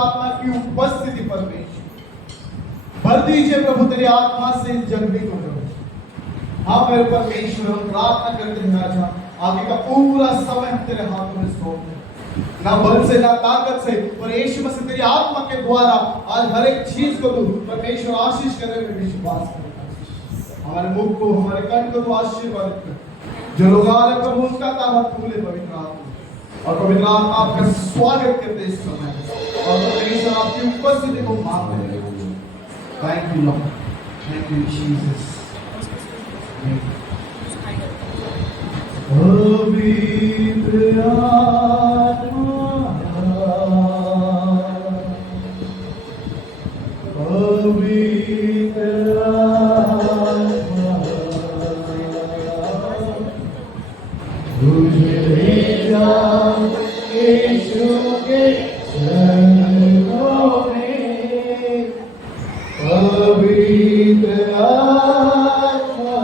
आत्मा की उपस्थिति परमेश्वर भर दीजिए प्रभु तेरी आत्मा से इस जगह को प्रभु। हाँ मेरे परमेश्वर हम प्रार्थना करते हैं राजा, आगे का पूरा समय हम तेरे हाथों में सौंपते हैं। ना बल से ना ताकत से, पर यीशु मसीह तेरी आत्मा के द्वारा आज हर एक चीज को तू परमेश्वर आशीष करे में विश्वास करता। हमारे मुख को हमारे कंठ को तू आशीर्वाद कर। जो लोग आ रहे प्रभु उनका ताबा खुले पवित्र आत्मा, और पवित्र आत्मा आपका स्वागत करते इस समय, और परमेश्वर आपकी उपस्थिति को मांग रहे हैं। Thank you Lord, thank you Jesus. पवित्र आत्मा, पवित्र आत्मा, तुझे भेजा यीशु के चरणों में, पवित्र आत्मा।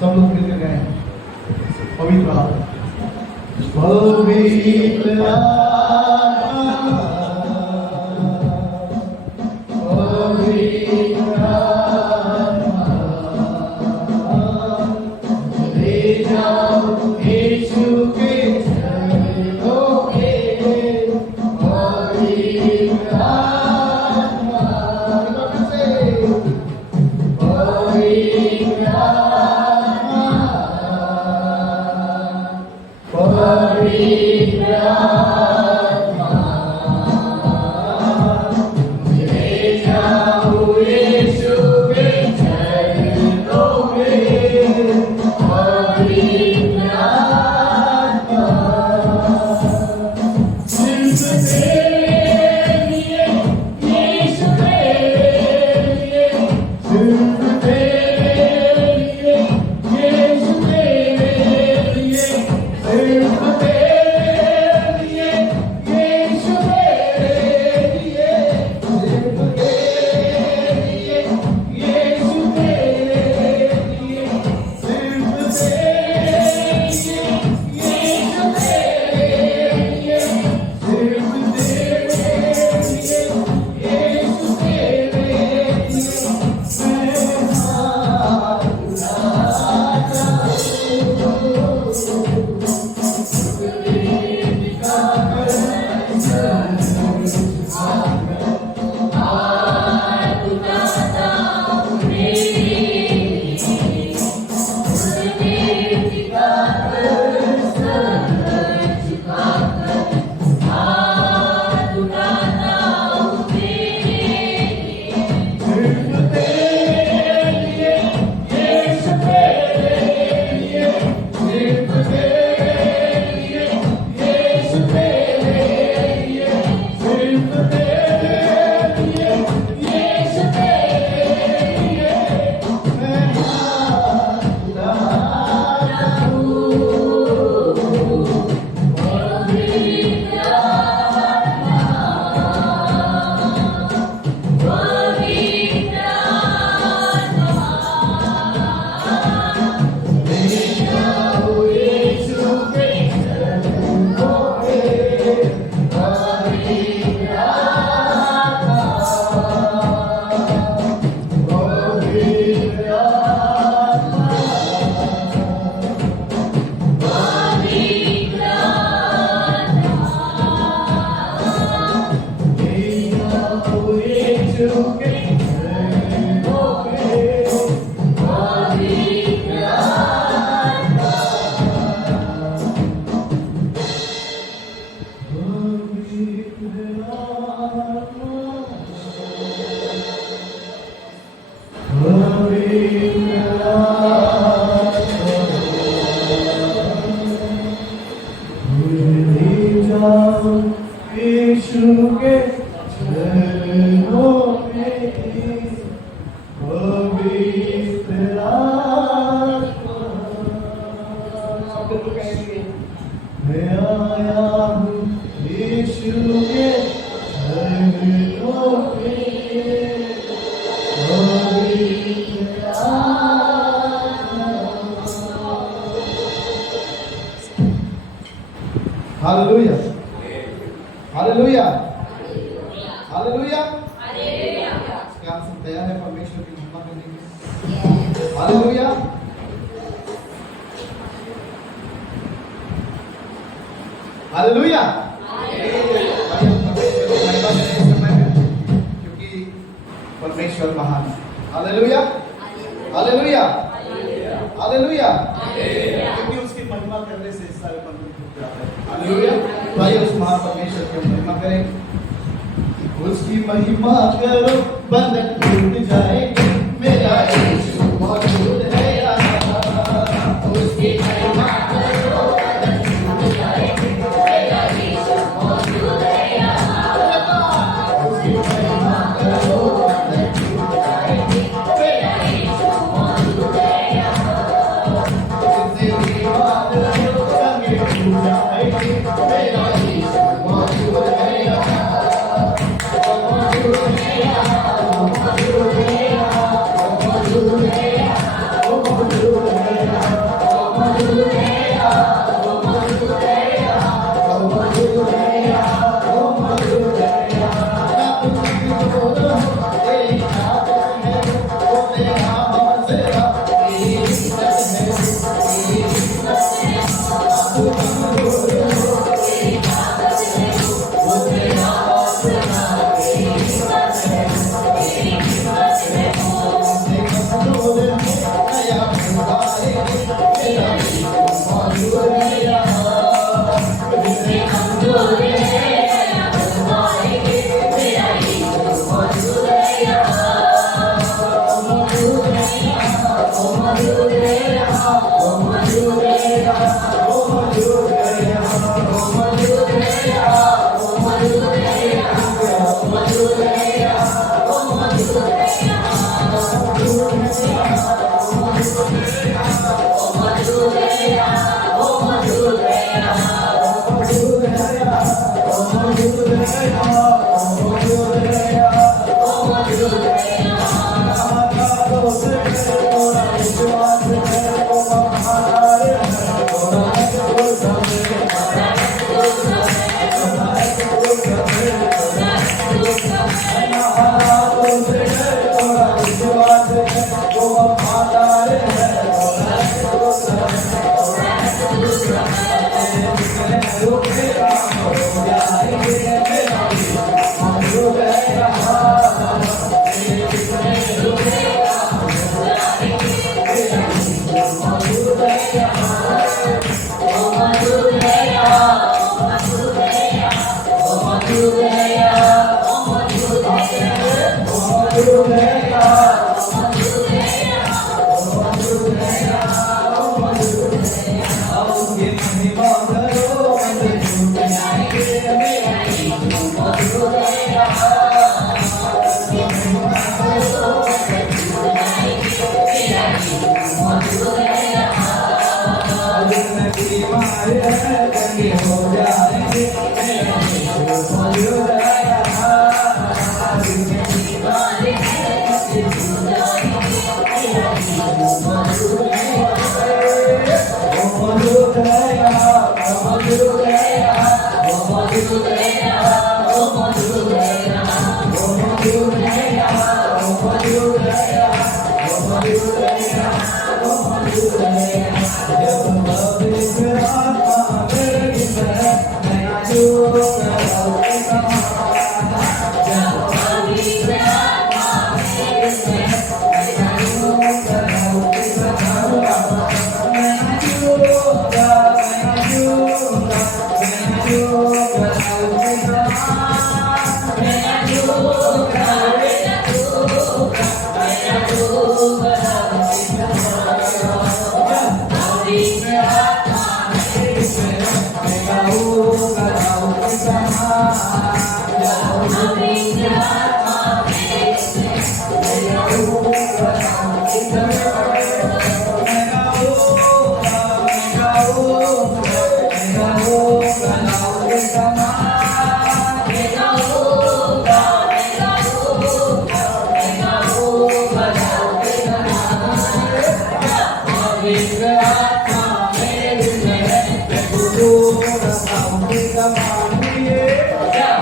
सब लोग मिलकर गए पवित्र आत्मा, पवित्र आत्मा, पवित्र आत्मा, ले जाओ यीशु के चरणों में, पवित्र आत्मा, पवित्र आत्मा, पवित्र आत्मा, ले जाओ यीशु के चरणों में, पवित्र आत्मा। सिर्फ तेरे लिए यीशु, तेरे लिए, सिर्फ तेरे लिए यीशु, तेरे लिए, सिर्फ तेरे लिए यीशु, तेरे लिए, सिर्फ तेरे लिए यीशु, तेरे लिए, सिर्फ तेरे लिए यीशु, तेरे लिए, सिर्फ तेरे लिए यीशु, तेरे हालेलुया। Hallelujah, hallelujah. क्या आप सब तैयार है परमेश्वर की महिमा करने के लिए? Hallelujah, hallelujah. भाई हम परमेश्वर की महिमा करें इस समय में, क्योंकि परमेश्वर महान है। Hallelujah, hallelujah, hallelujah. क्योंकि उसकी महिमा करने से सारे बंधन टूट जाते हैं। हालेलुया। भाई उस महान परमेश्वर की महिमा करें, उसकी महिमा करो बंधन टूट जाएंगे, मेरा यीशु मौजूद है यहाँ। उसकी महिमा करो बंधन टूट जाएंगे, मेरा यीशु मौजूद है यहाँ। उसकी महिमा करो बंधन टूट जाएंगे, मेरा यीशु मौजूद है यहाँ। उसकी महिमा करो संगे टूट जाएंगे, मेरा यीशु मौजूद है यहाँ। Hallelujah.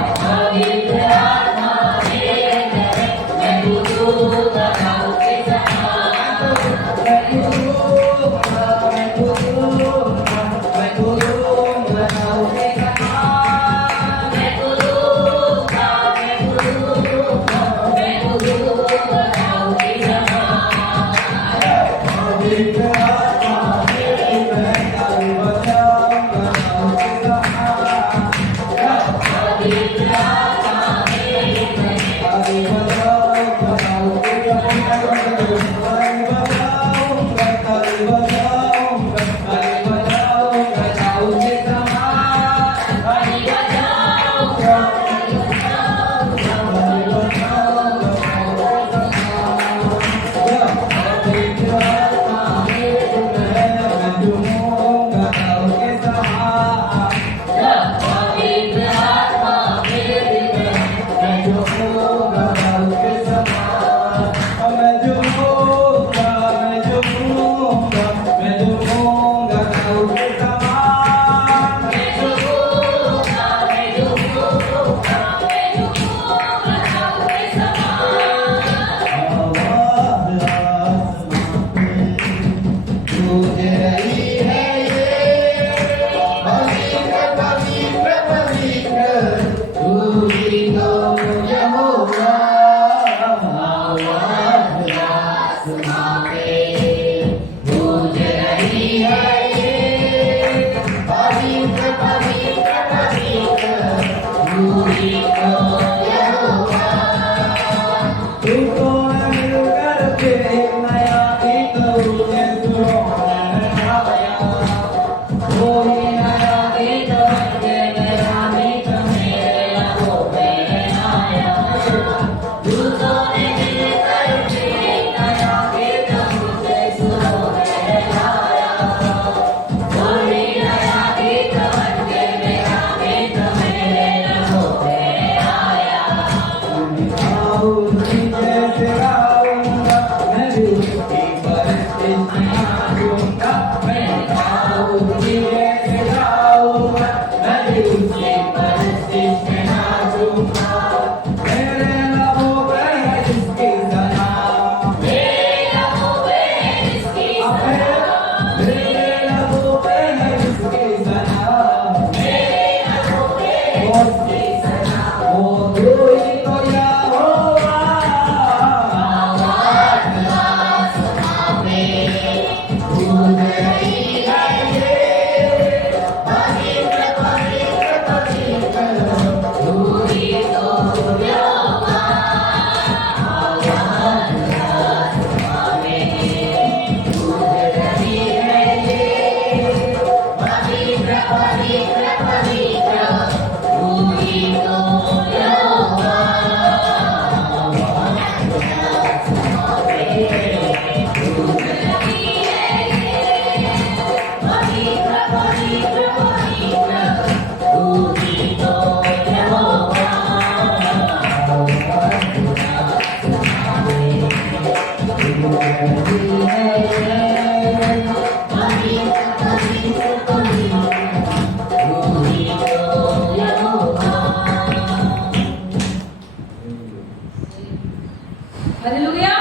हालेलुया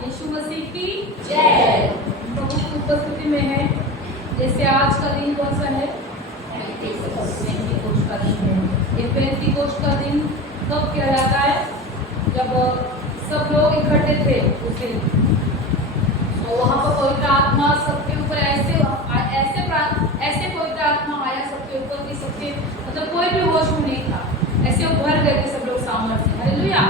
यीशु मसीह की जय। प्रभु की उपस्थिति में है। जैसे आज का दिन कौन सा है? पेंतीकोस्त का दिन है। ये पेंतीकोस्त का दिन कब किया जाता है? जब सब लोग इकट्ठे थे उस दिन, तो वहाँ पर पवित्र आत्मा सबके ऊपर ऐसे पवित्र आत्मा आया सबके ऊपर कि सबके मतलब कोई भी होश में नहीं था, ऐसे उभर गए थे सब लोग सामर्थ्य से। हालेलुया।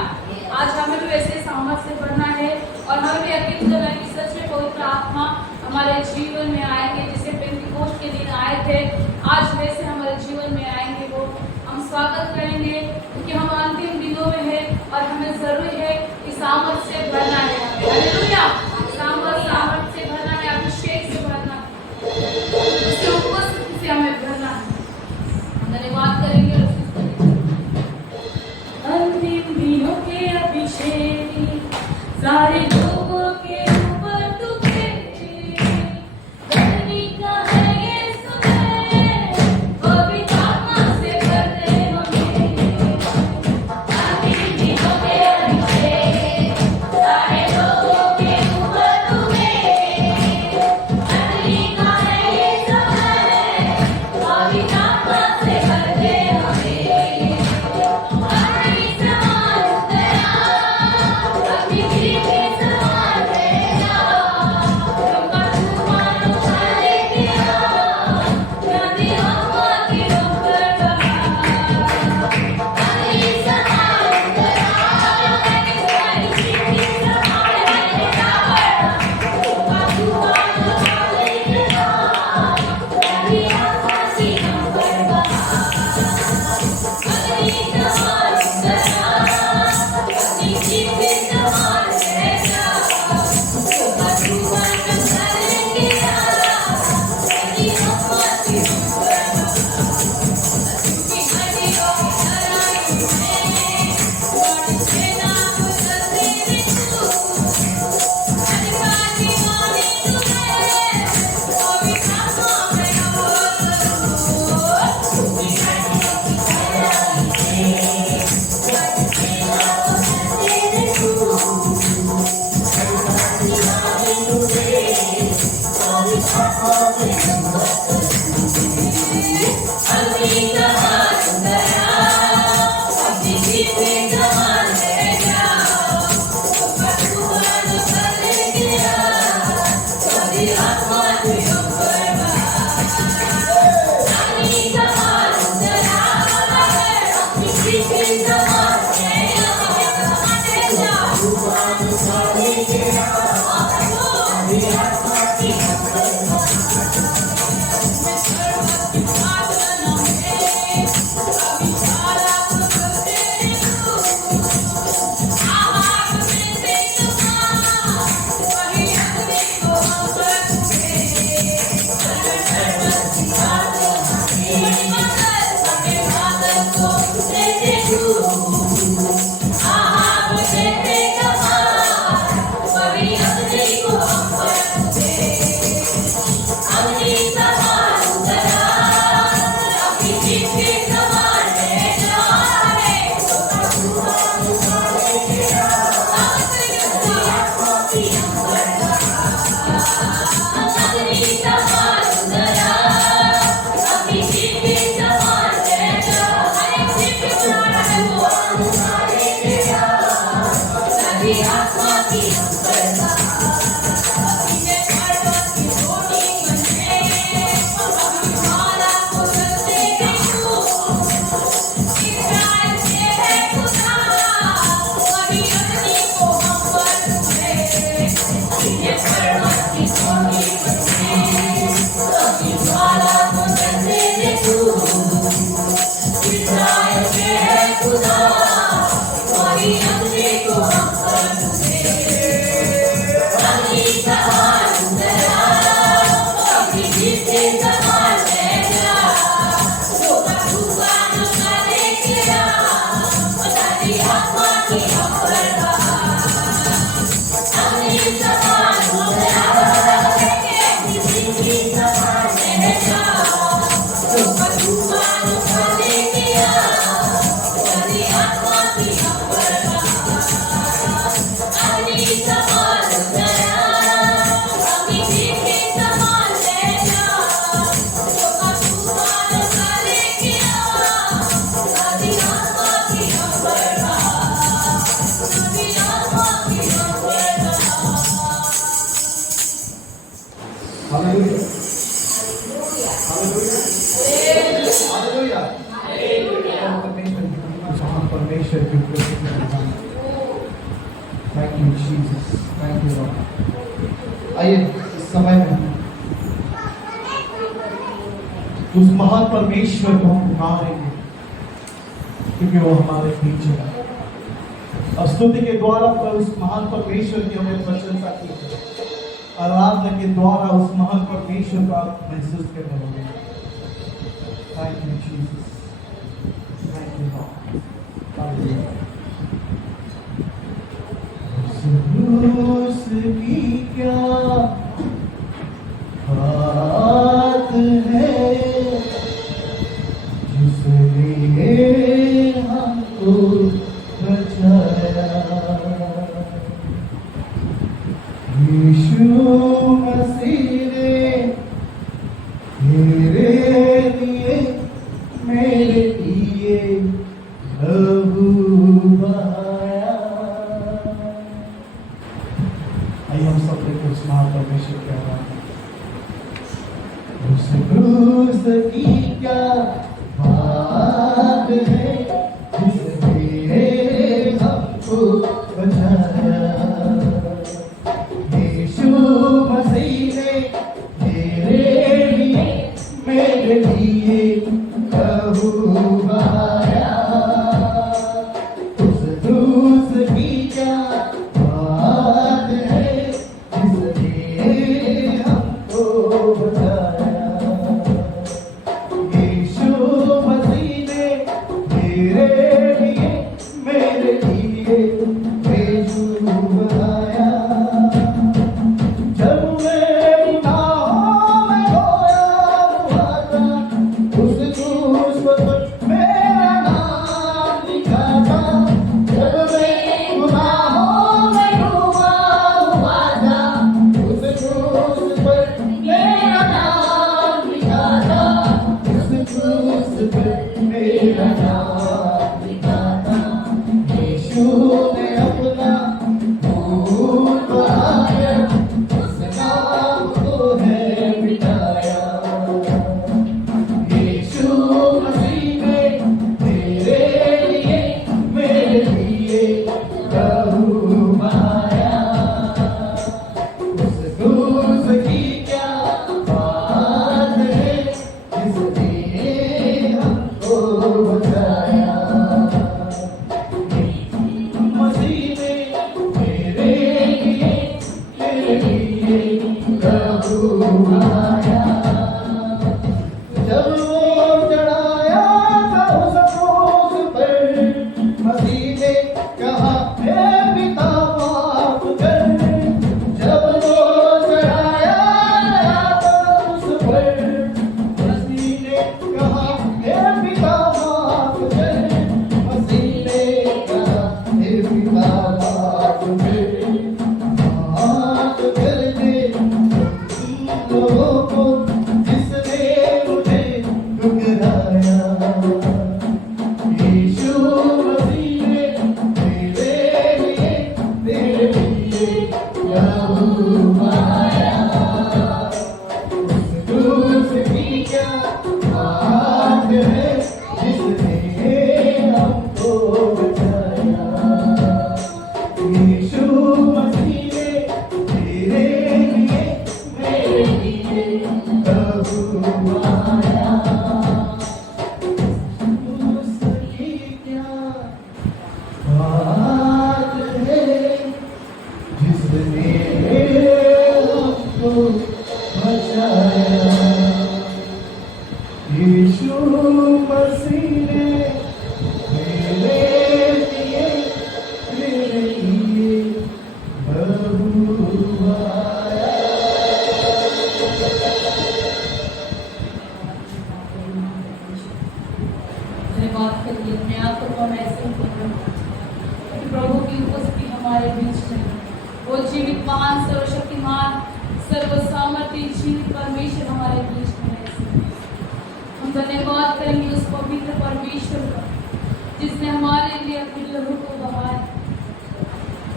आज हमें भी वैसे सामर्थ्य से बढ़ना है और हमें भी यकीन करना है कि सच में पवित्र आत्मा हमारे जीवन में आएंगे। जैसे पेंतीकोस्त के दिन आए थे, आज वैसे हमारे जीवन में आएंगे। वो हम स्वागत करेंगे क्योंकि हम अंतिम दिनों में है और हमें जरूरी है कि सामर्थ्य से भरना है। हालेलुया। सामर्थ्य से भरना है, अभिषेक से भरना है, उसके उपस्थिति से हमें भरना है। हम धन्यवाद करेंगे। अंतिम दिनों के अभिषेक सारे लोगों के ऊपर तू करनी का है ये सुने, पवित्र आत्मा से भर दे हमें। Hallelujah. Hallelujah. Permission to Thank you, Jesus. Thank you, Lord. आइए इस समय में उस महान परमेश्वर को हम पुकारेंगे क्योंकि वो हमारे बीच है। और स्तुति के द्वारा पर उस महान परमेश्वर की हमें प्रशंसा की है। आराधना के द्वारा उस महान परमेश्वर का महसूस करने होंगे। Thank you, Jesus. Thank you, Lord. Hallelujah. उस की क्या बात है जिसने हमको बचाया। यीशु मसीह ने मेरे लिए लहू बहाया। आइए हम सब लोग उस महान परमेश्वर के आभार उस क्रूस की क्या बात है जिसने हमको बचाया। यीशु मसीह ने मेरे लिए लहू बहाया। उस क्रूस की क्या बात है जिसने मेरा नाम लिखाता, यीशु ने अपना खून बहाया, उस नाम को है मिटाया। यीशु मसीह ने तेरे लिए मेरे लिए लहू बहाया, उस क्रूस की क्या बात है जिसने हमको बचाया। मसीह ने मेरे लिए लहू बहाया। जब वो चढ़ाया था उस क्रूस पर, मसीह ने कहा हे पिता माफ कर। जब वो चढ़ाया था उस पर, मसीह ने कहा हे पिता माफ कर। मसीह ने कहा हे पिता माफ कर। माफ कर दे लोगों को जिसने मुझे ठुकराया। यीशु मसीह ने तेरे लिए लहू बहाया, उस क्रूस की क्या बात है जिसने हमको बचाया। यीशु मसीह ने तेरे लिए मेरे लिए लहू बहाया, उसकी क्या बात है जिसने हमको बचाया। यीशु मसीह ने मेरे लिए लहू बहाया। धन्यवाद करिए अपने आप को हम ऐसे ही कर रहे हैं कि प्रभु की उपस्थिति हमारे बीच में है। वो जीवित महान सर्वशक्तिमान सर्व सामर्थ्य जीवित परमेश्वर हमारे बीच में है। हम धन्यवाद करेंगे उस पवित्र परमेश्वर का जिसने हमारे लिए अपने लहू को बहाया,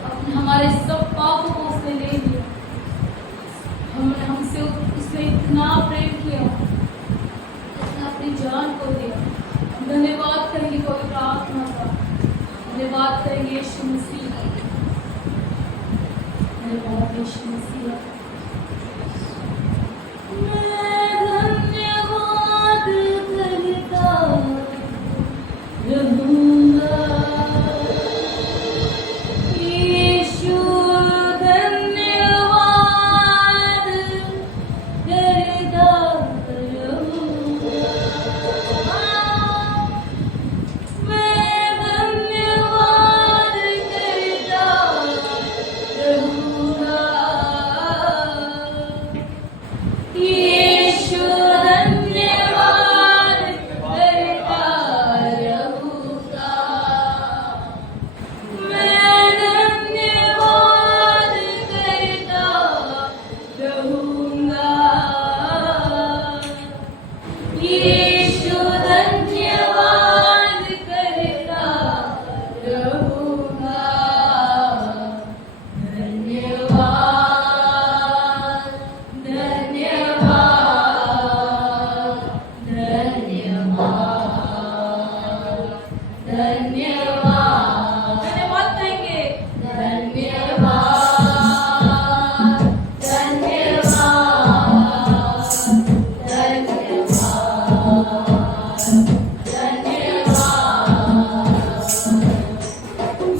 अपने हमारे सब पापों को उसने ले लिया। हमसे उसने इतना प्रेम किया, उसने अपनी जान को दिया। हम धन्यवाद करेंगे पवित्र आत्मा का, धन्यवाद करेंगे यीशु मसीह का, धन्यवाद यीशु मसीह का। मैं धन्यवाद करता रहूंगा, यीशु धन्यवाद करता रहूंगा। मैं धन्यवाद करता रहूंगा, यीशु धन्यवाद करता रहूंगा। मैं धन्यवाद करता रहूंगा, यीशु धन्यवाद करता रहूंगा। धन्यवाद धन्यवाद धन्यवाद धन्यवाद धन्यवाद कहेंगे। धन्यवाद धन्यवाद धन्यवाद।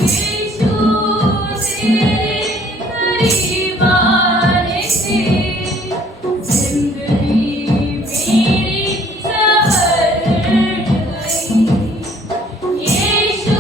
यीशु तेरे करीब आने से जिंदगी मेरी संवर गई। यीशु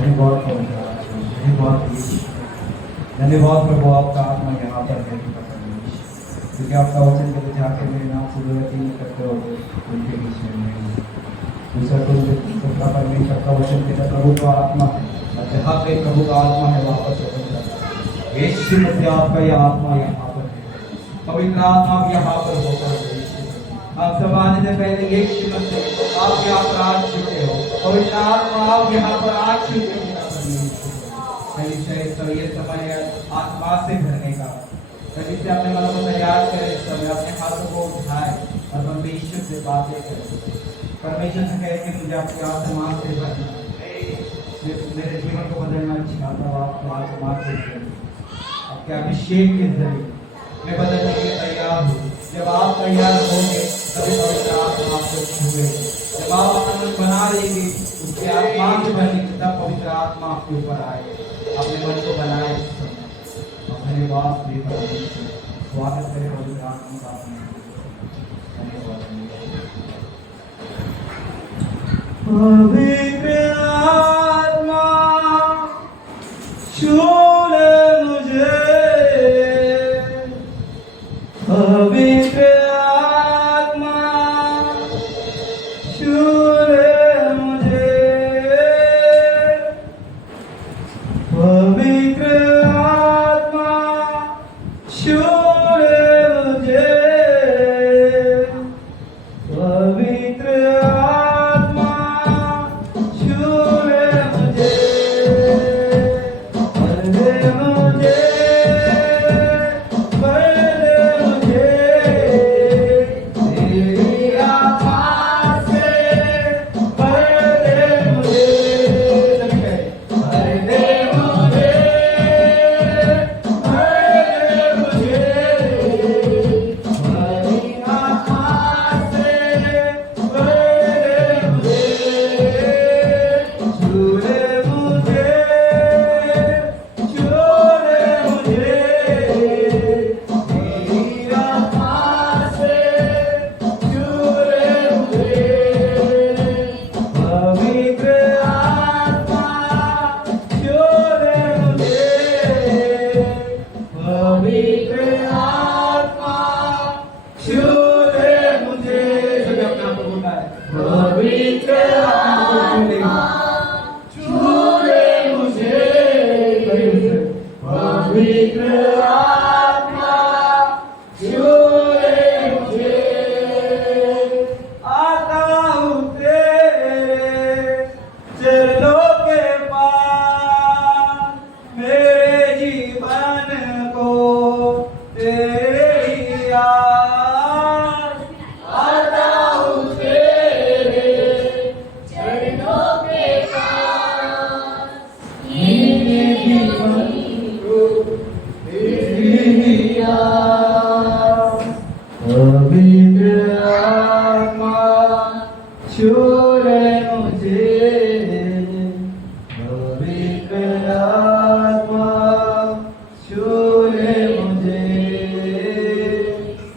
धन्यवाद धन्यवाद प्रभु, आपका आत्मा यहाँ पर है क्योंकि आपका वचन कभी जाके मेरे नाम से जो नहीं करते हो उनके बीच में नहीं। दूसरा सबका परमेश्वर का वचन कहता प्रभु का आत्मा है, जहाँ पे प्रभु का आत्मा है वहाँ पर स्वतंत्र रहता है। यीशु मसीह आपका यह आत्मा यहाँ पर है, पवित्र आत्मा भी यहाँ पर होकर है। आप सब आने से पहले यीशु मसीह आप यहाँ पर आ चुके हो, पवित्र आत्मा आप यहाँ पर आ चुके हो। तो ये समय है आत्मा से भरने का, कभी से अपने मनों को तैयार करें, इस समय अपने हाथों को उठाए और परमेश्वर से बातें करें। परमेश्वर से कहें कि मुझे आपके आत्मा से भरना, मेरे जीवन को बदलना चाहता हूँ। आपको आत्मा से आपके अभिषेक के जरिए मैं बदलने के लिए तैयार हूँ। जब आप तैयार होंगे तभी पवित्र आत्मा आपको छूएगी। जब आप अपना मन बना लेंगे उसके आत्मा से भरने की, तब पवित्र आत्मा आपके ऊपर आए। अपने मन को बनाए, धन्यवाद स्वागत करें पवित्र आत्मा का। पवित्र आत्मा छू ले मुझे, पवित्र आत्मा छू ले मुझे, पवित्र आत्मा छू ले मुझे, पवित्र आत्मा छू ले मुझे, भर दे मुझे, भर दे मुझे, तेरी आत्मा से भर दे मुझे, भर दे मुझे, भर दे मुझे, तेरी आत्मा से भर दे मुझे, छू ले मुझे, छू ले मुझे, तेरी आत्मा से छू ले मुझे, पवित्र आत्मा छू ले मुझे, पवित्र आत्मा छू ले मुझे। सभी अपने आप को बोलना है, पवित्र आत्मा छू ले मुझे, पवित्र आत्मा छू ले मुझे, आता हूँ तेरे चरणों के पास, मेरे जीवन को तेरी याद, आता हूँ तेरे चरणों के पास, मेरे जीवन को तेरी याद, पवित्र आत्मा छू ले मुझे, पवित्र आत्मा छू ले मुझे,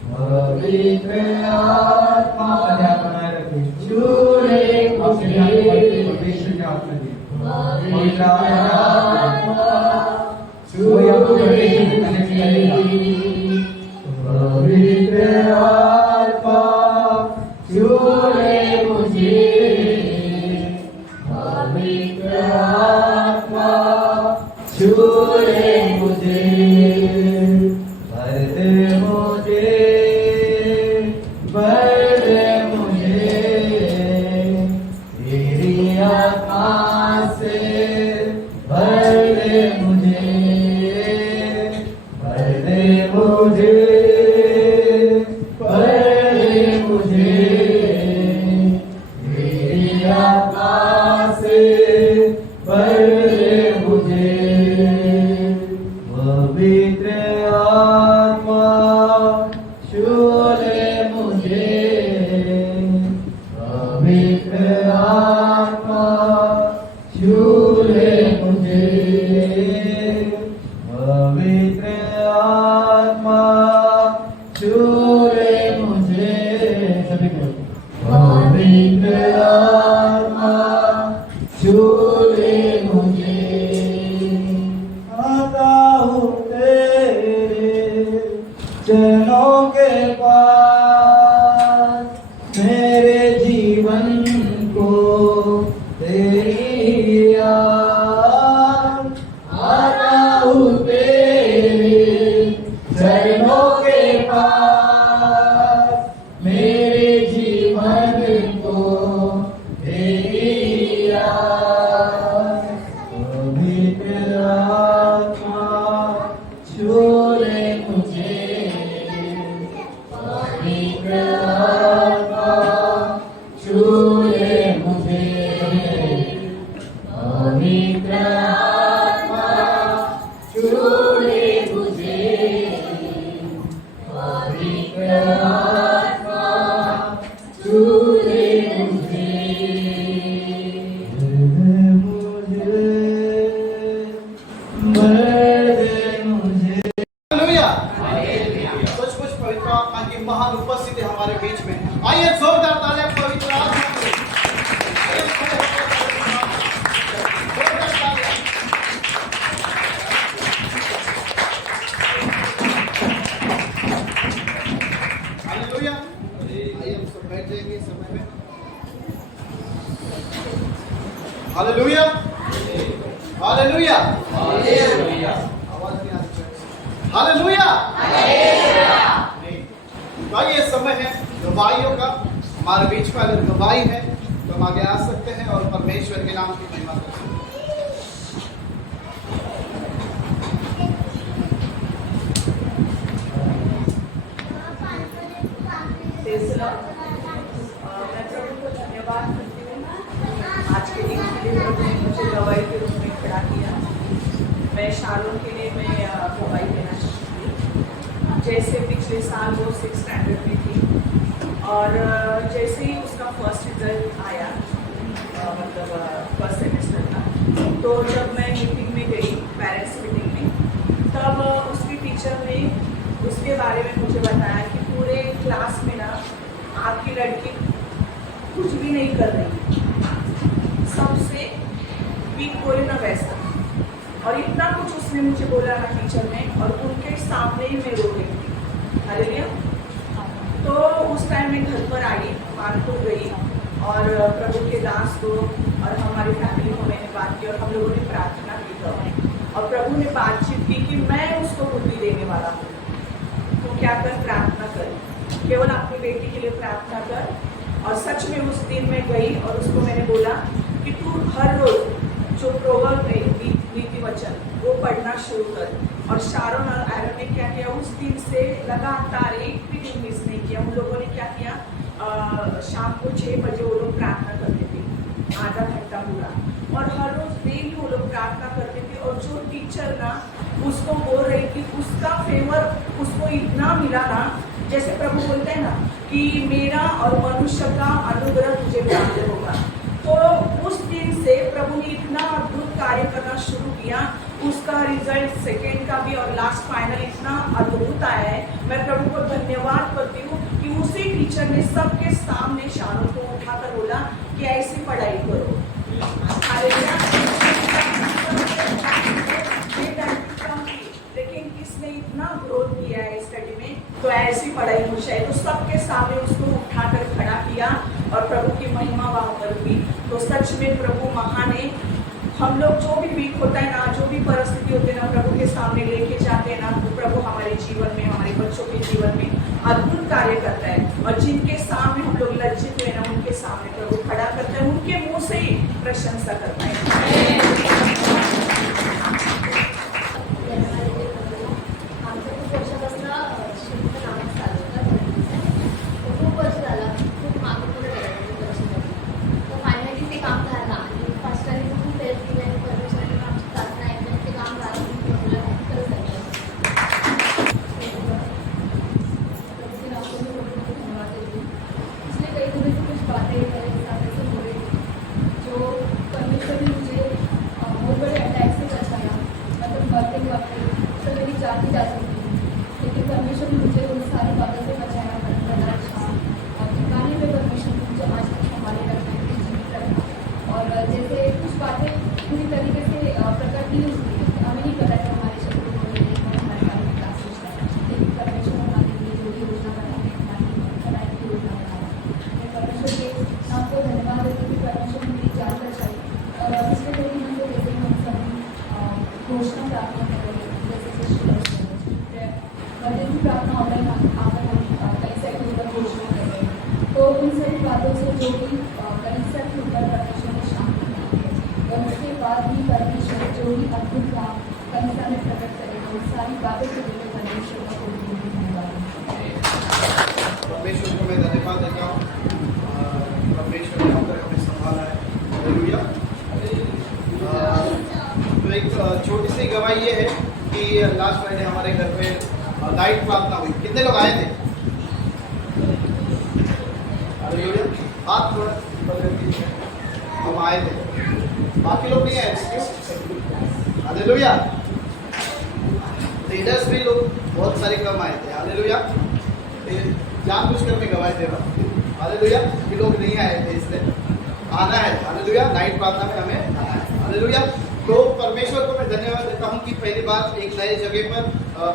पवित्र आत्मा ध्यान बनाए रखें, छू ले मुझे, परमेश्वर ने आपने दी पवित्र आत्मा छू आपको परमेश्वर से कनेक्ट करेगा। पवित्र आत्मा छू ले मुझे, पवित्र आत्मा छू ले मुझे, भर दे मुझे, भर दे मुझे, तेरी आत्मा से भर दे मुझे, भर दे मुझे, भर दे मुझे, तेरी आत्मा से भर दे मुझे, पवित्र आत्मा छू ले मुझे, पवित्र आत्मा छू ले मुझे, पवित्र आत्मा छू ले मुझे, सभी को पवित्र आत्मा छू ले मुझे, आता हूँ तेरे चरणों के पास, मेरे जीवन को तेरी आस। पवित्र आत्मा छू ले मुझे, पवित्र आत्मा छू ले मुझे, पवित्र आत्मा छू ले मुझे, पवित्र आत्मा छू ले मुझे, मुझे। हालेलुया। कुछ पवित्र आत्मा की महान उपस्थिति हमारे बीच में। आइए जोरदार तालियां पवित्र आत्मा के लिए। आइए जोरदार तालियां। हालेलुया। आइए हम सब बैठ जाएंगे इस समय में। हालेलुया। हालेलुया। आवाज नहीं आ रही है। हालेलुया। भाई ये समय है गवाहियों का। हमारे बीच में अगर गवाही है तो हम आगे आ सकते हैं और परमेश्वर के नाम की महिमा कर सकते हैं। मैं प्रभु को धन्यवाद करती हूँ। आज के दिन के लिए प्रभु ने मुझे गवाही के रूप में खड़ा किया। मैं शारोन के लिए मैं गवाही देना चाहती हूँ। जैसे पिछले साल वो 6th स्टैंडर्ड में थी और जैसे ही उसका फर्स्ट रिजल्ट आया, मतलब फर्स्ट सेमेस्टर का, तो जब मैं मीटिंग में गई, पेरेंट्स मीटिंग में, तब उसकी टीचर ने उसके बारे में मुझे बताया कि पूरे क्लास में ना आपकी लड़की कुछ भी नहीं कर रही, सबसे वीक बोले ना वैसा। और इतना कुछ उसने मुझे बोला ना टीचर ने, और उनके सामने ही मैं रो गई थी। हालेलुया। तो उस टाइम मैं घर पर आई, मानपुर गई और प्रभु के दास को और हमारी फैमिली को मैंने बात की और हम लोगों ने प्रार्थना की तो, और प्रभु ने बातचीत की कि मैं उसको बुद्धि देने वाला हूँ। तो क्या कर, प्रार्थना कर, केवल अपनी बेटी के लिए प्रार्थना कर। और सच में उस दिन मैं गई और उसको मैंने बोला कि तू हर रोज जो प्रोवर्ब है, नीति वचन, वो पढ़ना शुरू कर। और शारोन और एरन ने क्या किया, उस दिन से लगातार एक भी दिन मिस नहीं किया। उन लोगों ने क्या किया, शाम को 6 बजे वो लोग प्रार्थना करते थे, आधा घंटा पूरा, और हर रोज डेली वो लोग प्रार्थना करते थे। और जो टीचर ना उसको बोल रही थी, उसका फेवर उसको इतना मिला ना, जैसे प्रभु बोलते हैं ना कि मेरा और मनुष्य का अनुग्रह तुझे प्राप्त होगा। तो उस दिन से प्रभु ने इतना अद्भुत कार्य करना शुरू किया। उसका रिजल्ट सेकेंड का भी और लास्ट फाइनल इतना अद्भुत आया है। मैं प्रभु को धन्यवाद करती हूँ कि उसी टीचर ने सबके सामने शारोन को उठाकर बोला कि ऐसी पढ़ाई करो। लेकिन किसने इतना ग्रोथ किया है स्टडी में, तो ऐसी पढ़ाई मुझे है। तो सबके सामने उसको उठाकर खड़ा किया और प्रभु की महिमा वहां पर हुई। तो सच में प्रभु महान है। हम लोग जो भी वीक होता है ना, जो भी परिस्थिति होती है ना, प्रभु के सामने लेके जाते हैं ना, तो प्रभु हमारे जीवन में, हमारे बच्चों के जीवन में अद्भुत कार्य करता है। और जिनके सामने हम लोग लज्जित हुए ना, उनके सामने प्रभु खड़ा करता है, उनके मुंह से ही प्रशंसा करता है। लेकिन परमेश्वर ने मुझे उन सारी बातों से बचाया, और ठिकाने में परमेश्वर ने मुझे आज तक हमारे रखना है, जीवित रखना। और जैसे कुछ बातें पूरी तरीके से प्रकट नहीं हुई है, हमें नहीं पता कि हमारे शत्रु को हमारे बारे में क्या सोचता है, लेकिन परमेश्वर हमारे लिए जो भी योजना बनाई है, हमारी भलाई की योजना बनाई। मैं परमेश्वर के नाम को धन्यवाद देती हूँ कि परमेश्वर ने मेरी जान बचाई और इसमें कोई अभी परमेश्वर जो भी अद्भुत काम कलिसिया में प्रकट करेगा उस सारी बातों के लिए परमेश्वर का कोई भी धन्यवाद। परमेश्वर को मैं धन्यवाद देता हूँ। परमेश्वर ने होकर हमें संभाला है। हालेलुया। तो एक छोटी सी गवाही ये है कि लास्ट फ्राइडे हमारे घर पे नाइट प्रार्थना हुई। कितने लोग आए थे? हालेलुया। हाथ थोड़ा ऊपर करके हम आए थे, बाकी लोग नहीं आए थे। क्यों? हालेलुया। लीडर्स भी लोग बहुत सारे कम आए थे। हालेलुया। जानबूझकर मैं गवाही दे रहा हूँ। हालेलुया। कि लोग नहीं आए थे इसलिए आना है। हालेलुया। नाइट प्रार्थना में हमें आना है। हालेलुया। तो परमेश्वर को मैं धन्यवाद देता हूँ कि पहली बार एक नए जगह पर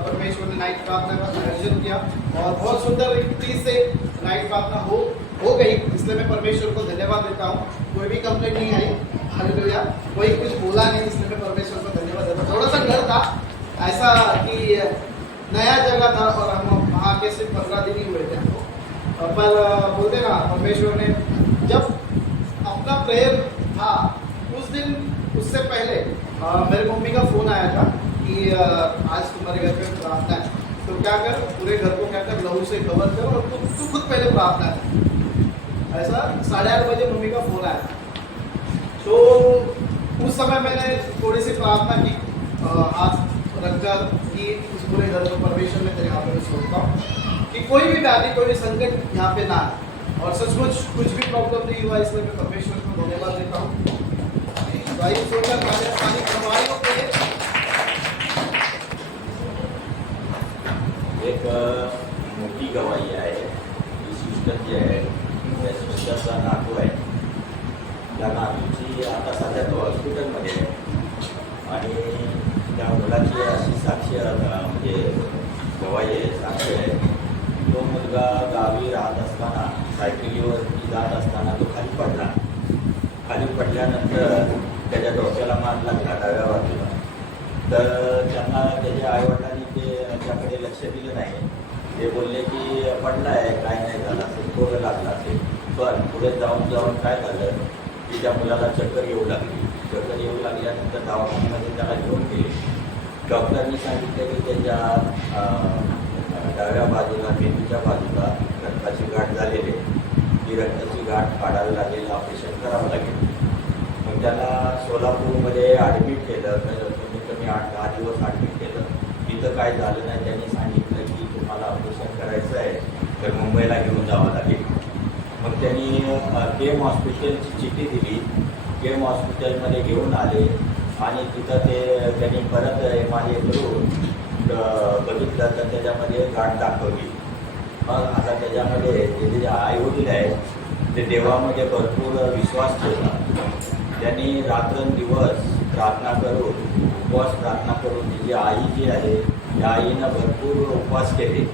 परमेश्वर ने नाइट प्रार्थना का आयोजन किया और बहुत सुंदर रीति से नाइट प्रार्थना हो गई। इसलिए मैं परमेश्वर को धन्यवाद देता हूँ। कोई भी कंप्लेंट नहीं आई। हालेलुया। कोई कुछ बोला नहीं, इसलिए मैं परमेश्वर को धन्यवाद देता हूँ। थोड़ा सा डर था ऐसा कि नया जगह था और हम वहाँ के सिर्फ 15 दिन ही हुए थे हमको, पर बोलते ना परमेश्वर ने जब अपना प्रेयर था उस दिन, उससे पहले मेरे मम्मी का फोन आया था कि आज तुम्हारे घर पे प्रार्थना है, तो क्या कर पूरे घर को क्या कर लहू से कवर कर और तू खुद पहले प्रार्थना है। ऐसा 8:30 बजे मम्मी का फोन आया। तो उस समय मैंने थोड़ी सी प्रार्थना की, हाथ रखकर कि उस पूरे घर को परमेश्वर में तेरे हाथों में सौंपता हूँ कि कोई भी व्याधि कोई भी संकट यहाँ पे ना आए। और सचमुच कुछ भी प्रॉब्लम नहीं हुआ, इसलिए मैं परमेश्वर को धन्यवाद देता हूँ। भाई सोचा पानी प्रभावियों के लिए एक मोठी गवाही आहे। ही सिस्टर जी आहे त्या सिस्टरचा नातू आहे। त्या नातूची आता सध्या तो हॉस्पिटलमध्ये आहे आणि त्या मुलाची अशी साक्ष म्हणजे गवाही आहे, साक्ष आहे। तो मुलगा गावी राहत असताना सायकलीवरती जात असताना तो खाली पडला। खाली पडल्यानंतर त्याच्या डोक्याला मार लागला डाव्या बाजूला। तर त्यांना त्याच्या आईवडिलांनी त्याच्याकडे लक्ष दिलं नाही। ते बोलले की पडला आहे, काय नाही झालं असेल, थोडं लागलं असेल। पण पुढे जाऊन काय झालं की त्या मुलाला चक्कर येऊ लागली। चक्कर येऊ लागल्यानंतर दवाखान्यामध्ये त्याला घेऊन गेले। डॉक्टरनी सांगितलं की त्याच्या डाव्या बाजूला मेंदूच्या बाजूला रक्ताची गाठ झालेली आहे। ती रक्ताची गाठ काढावी लागेल, ऑपरेशन करावं लागेल। मग त्याला सोलापूरमध्ये ॲडमिट केलं, कमीत कमी 8-10 दिवस ॲडमिट केलं। तिथं काय झालं नाही, त्यांनी सांगितलं की तुम्हाला ऑपरेशन करायचं आहे तर मुंबईला घेऊन जावं लागेल। मग त्यांनी केम हॉस्पिटलची चिठ्ठी दिली। केम हॉस्पिटलमध्ये घेऊन आले आणि तिथं त्यांनी परत MRI करून बघितलं तर त्याच्यामध्ये गाठ दाखवली। मग आता त्याच्यामध्ये जे आईवडील आहेत ते देवामध्ये भरपूर विश्वास ठेवतात। त्यांनी रात्रंदिवस प्रार्थना करून उपवास प्रार्थना करून तिची आई जी आहे त्या आईनं भरपूर उपवास केले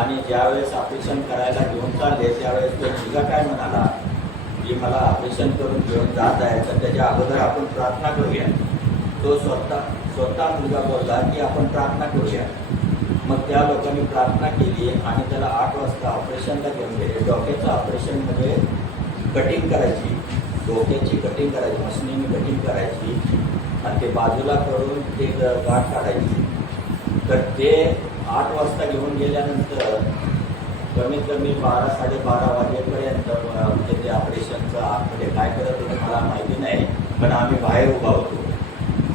आणि ज्यावेळेस ऑपरेशन करायला घेऊन चालले त्यावेळेस तो मुलगा काय म्हणाला की मला ऑपरेशन करून घेऊन जात आहे तर त्याच्या अगोदर आपण प्रार्थना करूया। तो स्वतः मुलगा बोलला की आपण प्रार्थना करूया। मग त्या लोकांनी प्रार्थना केली आणि त्याला 8 वाजता ऑपरेशनला घेऊन गेले। डोक्याचं ऑपरेशनमध्ये कटिंग करायची, डोक्याची कटिंग करायची, मशिनीने कटिंग करायची आणि ते बाजूला करून ते गाठ काढायची। तर ते 8 वाजता घेऊन गेल्यानंतर कमीत कमी 12-12:30 वाजेपर्यंत म्हणजे ते ऑपरेशनचं आतमध्ये काय करत होतं मला माहिती नाही, पण आम्ही बाहेर उभा होतो।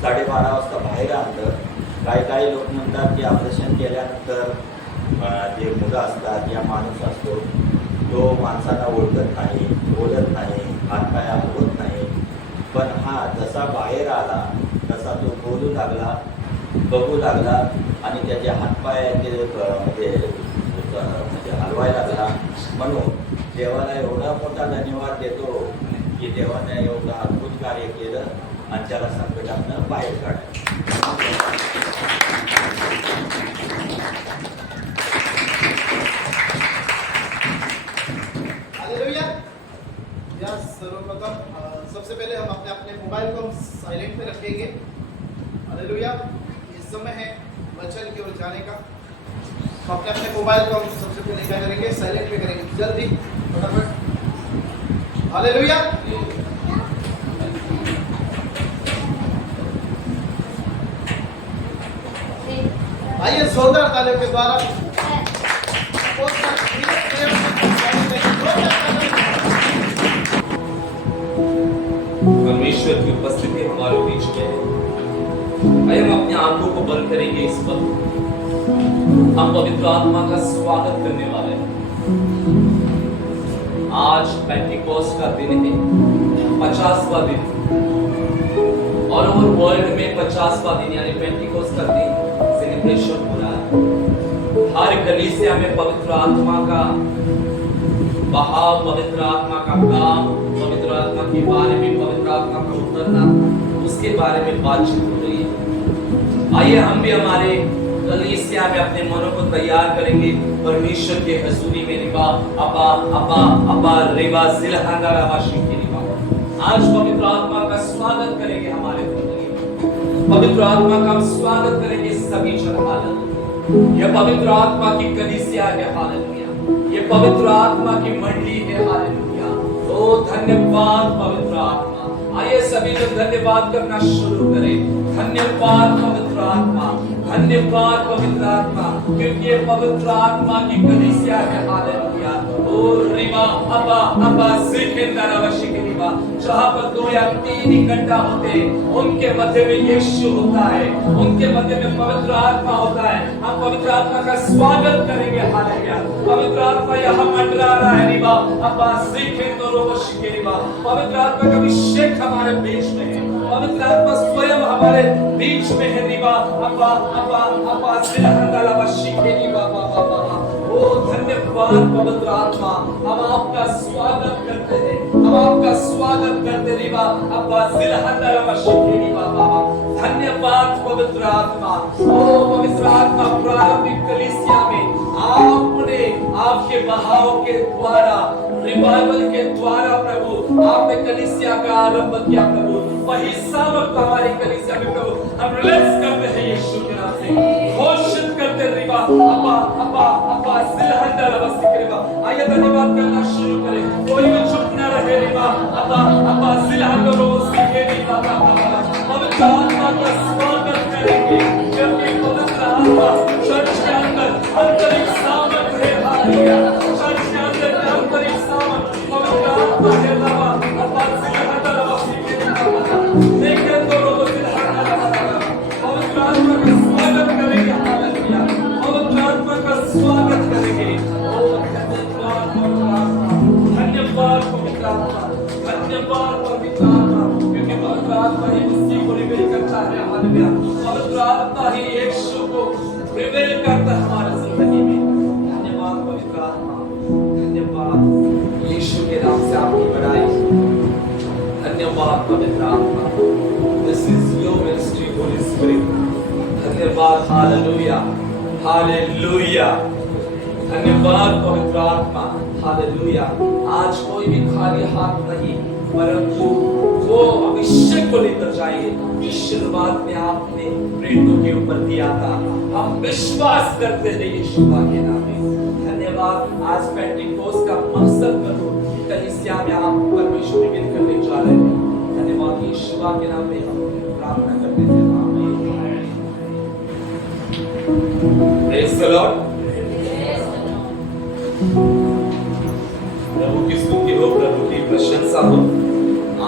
12:30 वाजता बाहेर आणलं। काही लोक म्हणतात की ऑपरेशन केल्यानंतर जे मुलं असतात या माणूस असतो तो माणसांना ओळखत नाही, बोलत नाही, हातपाय हलवत नाही। पण हा जसा बाहेर आला तसा तो बोलू लागला, बघू लागला आणि त्याचे हातपाय ते म्हणजे हलवायला लागला। म्हणून देवाला एवढा मोठा धन्यवाद देतो की देवाने एवढं अद्भुत कार्य केलं आणि त्याला संकटातनं बाहेर काढलं। हालेलुया। या सर्वप्रथम सबसे पहले हम अपने अपने मोबाइल को साइलेंट पे रखेंगे। हालेलुया। इस समय है वचन की ओर जाने का। हम अपने मोबाइल को हम सबसे पहले क्या करेंगे, साइलेंट पे करेंगे, जल्दी फटाफट। हालेलुया। आइए जोरदार तालियों के द्वारा परमेश्वर की उपस्थिति हमारे बीच में है। आइए हम अपनी आंखों को बंद करेंगे इस वक्त। हम पवित्र आत्मा का स्वागत करने वाले हैं। आज पेंटिकोस्ट का दिन है, 50वां दिन, और ओवर वर्ल्ड में 50वां दिन यानी पेंटिकोस्ट का दिन सेलिब्रेशन हो रहा है। हर कलीसिया में पवित्र आत्मा का बहाव, पवित्र आत्मा का काम, पवित्र आत्मा के बारे में, पवित्र आत्मा का उतरना, उसके बारे में बातचीत हो रही है। आइए हम भी हमारे कलीसिया में अपने मनों को तैयार करेंगे परमेश्वर के हजूरी में। रिबा अबा अबा अबा रिबा जिलहंदा रवाशी की रिबा। आज पवित्र आत्मा का स्वागत करेंगे हमारे जिंदगी में। पवित्र आत्मा का हम स्वागत करेंगे सभी जन हालत। यह पवित्र आत्मा की कलीसिया है, हालेलुया। ये पवित्र आत्मा की मंडली है, हालेलुया। ओ धन्यवाद पवित्र आत्मा। आइए सभी लोग धन्यवाद करना शुरू करें। धन्यवाद पवित्र आत्मा, धन्यवाद पवित्र आत्मा, क्योंकि ये पवित्र आत्मा की कलीसिया है, हालेलुया। ओ रिबा अबा अबा सिकंदर वशिक रिबा, जहां पर 2 या 3 इकट्ठा होते हैं, उनके मध्य में यीशु होता है, उनके मध्य में पवित्र आत्मा होता है। हम पवित्र आत्मा का स्वागत करेंगे, हालेलुया। पवित्र आत्मा यहाँ मंडरा रहा है, रिबा अबा सिकंदर वशिक रिबा। पवित्र आत्मा का अभिषेक हमारे बीच में है, पवित्र आत्मा स्वयं हमारे बीच में है, रिबा अबा अबा अबा सिलहंदा वशिक रिबा बाबा बाबा। ओ धन्यवाद पवित्र आत्मा, हम आपका स्वागत करते हैं, हम आपका स्वागत करते रिबा अब्बा जिलहंदा वशिकेरी बाबा। धन्यवाद पवित्र आत्मा। ओ पवित्र आत्मा, प्रारंभिक कलीसिया में आपने आपके बहाव के द्वारा, रिवाइवल के द्वारा प्रभु आपने कलीसिया का आरंभ किया प्रभु। वही सामर्थ हमारी कलीसिया में प्रभु हम रिलीज करते हैं यीशु के नाम से, घोषित करते रिबा अब्बा अब्बा अब्बा जिलहंदा वशिकेरी बाबा। आइए धन्यवाद करना शुरू करें, कोई भी चुप न रहे रिबा अब्बा अब्बा जिलहंदा वशिकेरी बाबा। पवित्र आत्मा का स्वागत करेंगे, क्योंकि पवित्र आत्मा चर्च के अंदर आंतरिक सामर्थ है, हालेलुया। चर्च के अंदर आंतरिक सामर्थ पवित्र आत्मा है, बाबा अब्बा जिलहंदा वशिकेरी बाबा। लेकिन तो लोग जिलहंदा बाबा पवित्र आत्मा का स्वागत करेंगे, हालेलुया। पवित्र आत्मा का स्वागत करेंगे। ओ धन्यवाद पवित्र आत्मा, धन्यवाद पवित्र आत्मा, धन्यवाद पवित्र आत्मा, क्योंकि पवित्र आत्मा ही उसी को रिवील करता है, हालेलुया। पवित्र आत्मा ही यीशु को रिवील करता है हमारी जिंदगी में। धन्यवाद पवित्र आत्मा, धन्यवाद यीशु के नाम से आपकी बड़ाई। धन्यवाद पवित्र आत्मा। This is your ministry Holi spirit. धन्यवाद, हालेलुया हालेलुया। धन्यवाद पवित्र आत्मा, हालेलुया। आज कोई भी खाली हाथ नहीं, परंतु वो अभिषेक को लेकर जाएंगे। शुरुआत में आपने प्रेरितों के ऊपर दिया था, हम विश्वास करते हैं यीशु के नाम में। धन्यवाद। आज पेंटिकोस्ट का मकसद करो, कलीसिया में आप परमेश्वर रिवील करने जा रहे हैं। धन्यवाद यीशु के नाम में हम प्रार्थना करते हैं, आमीन। Praise the Lord. प्रभु की स्तुति हो, प्रभु की प्रशंसा हो।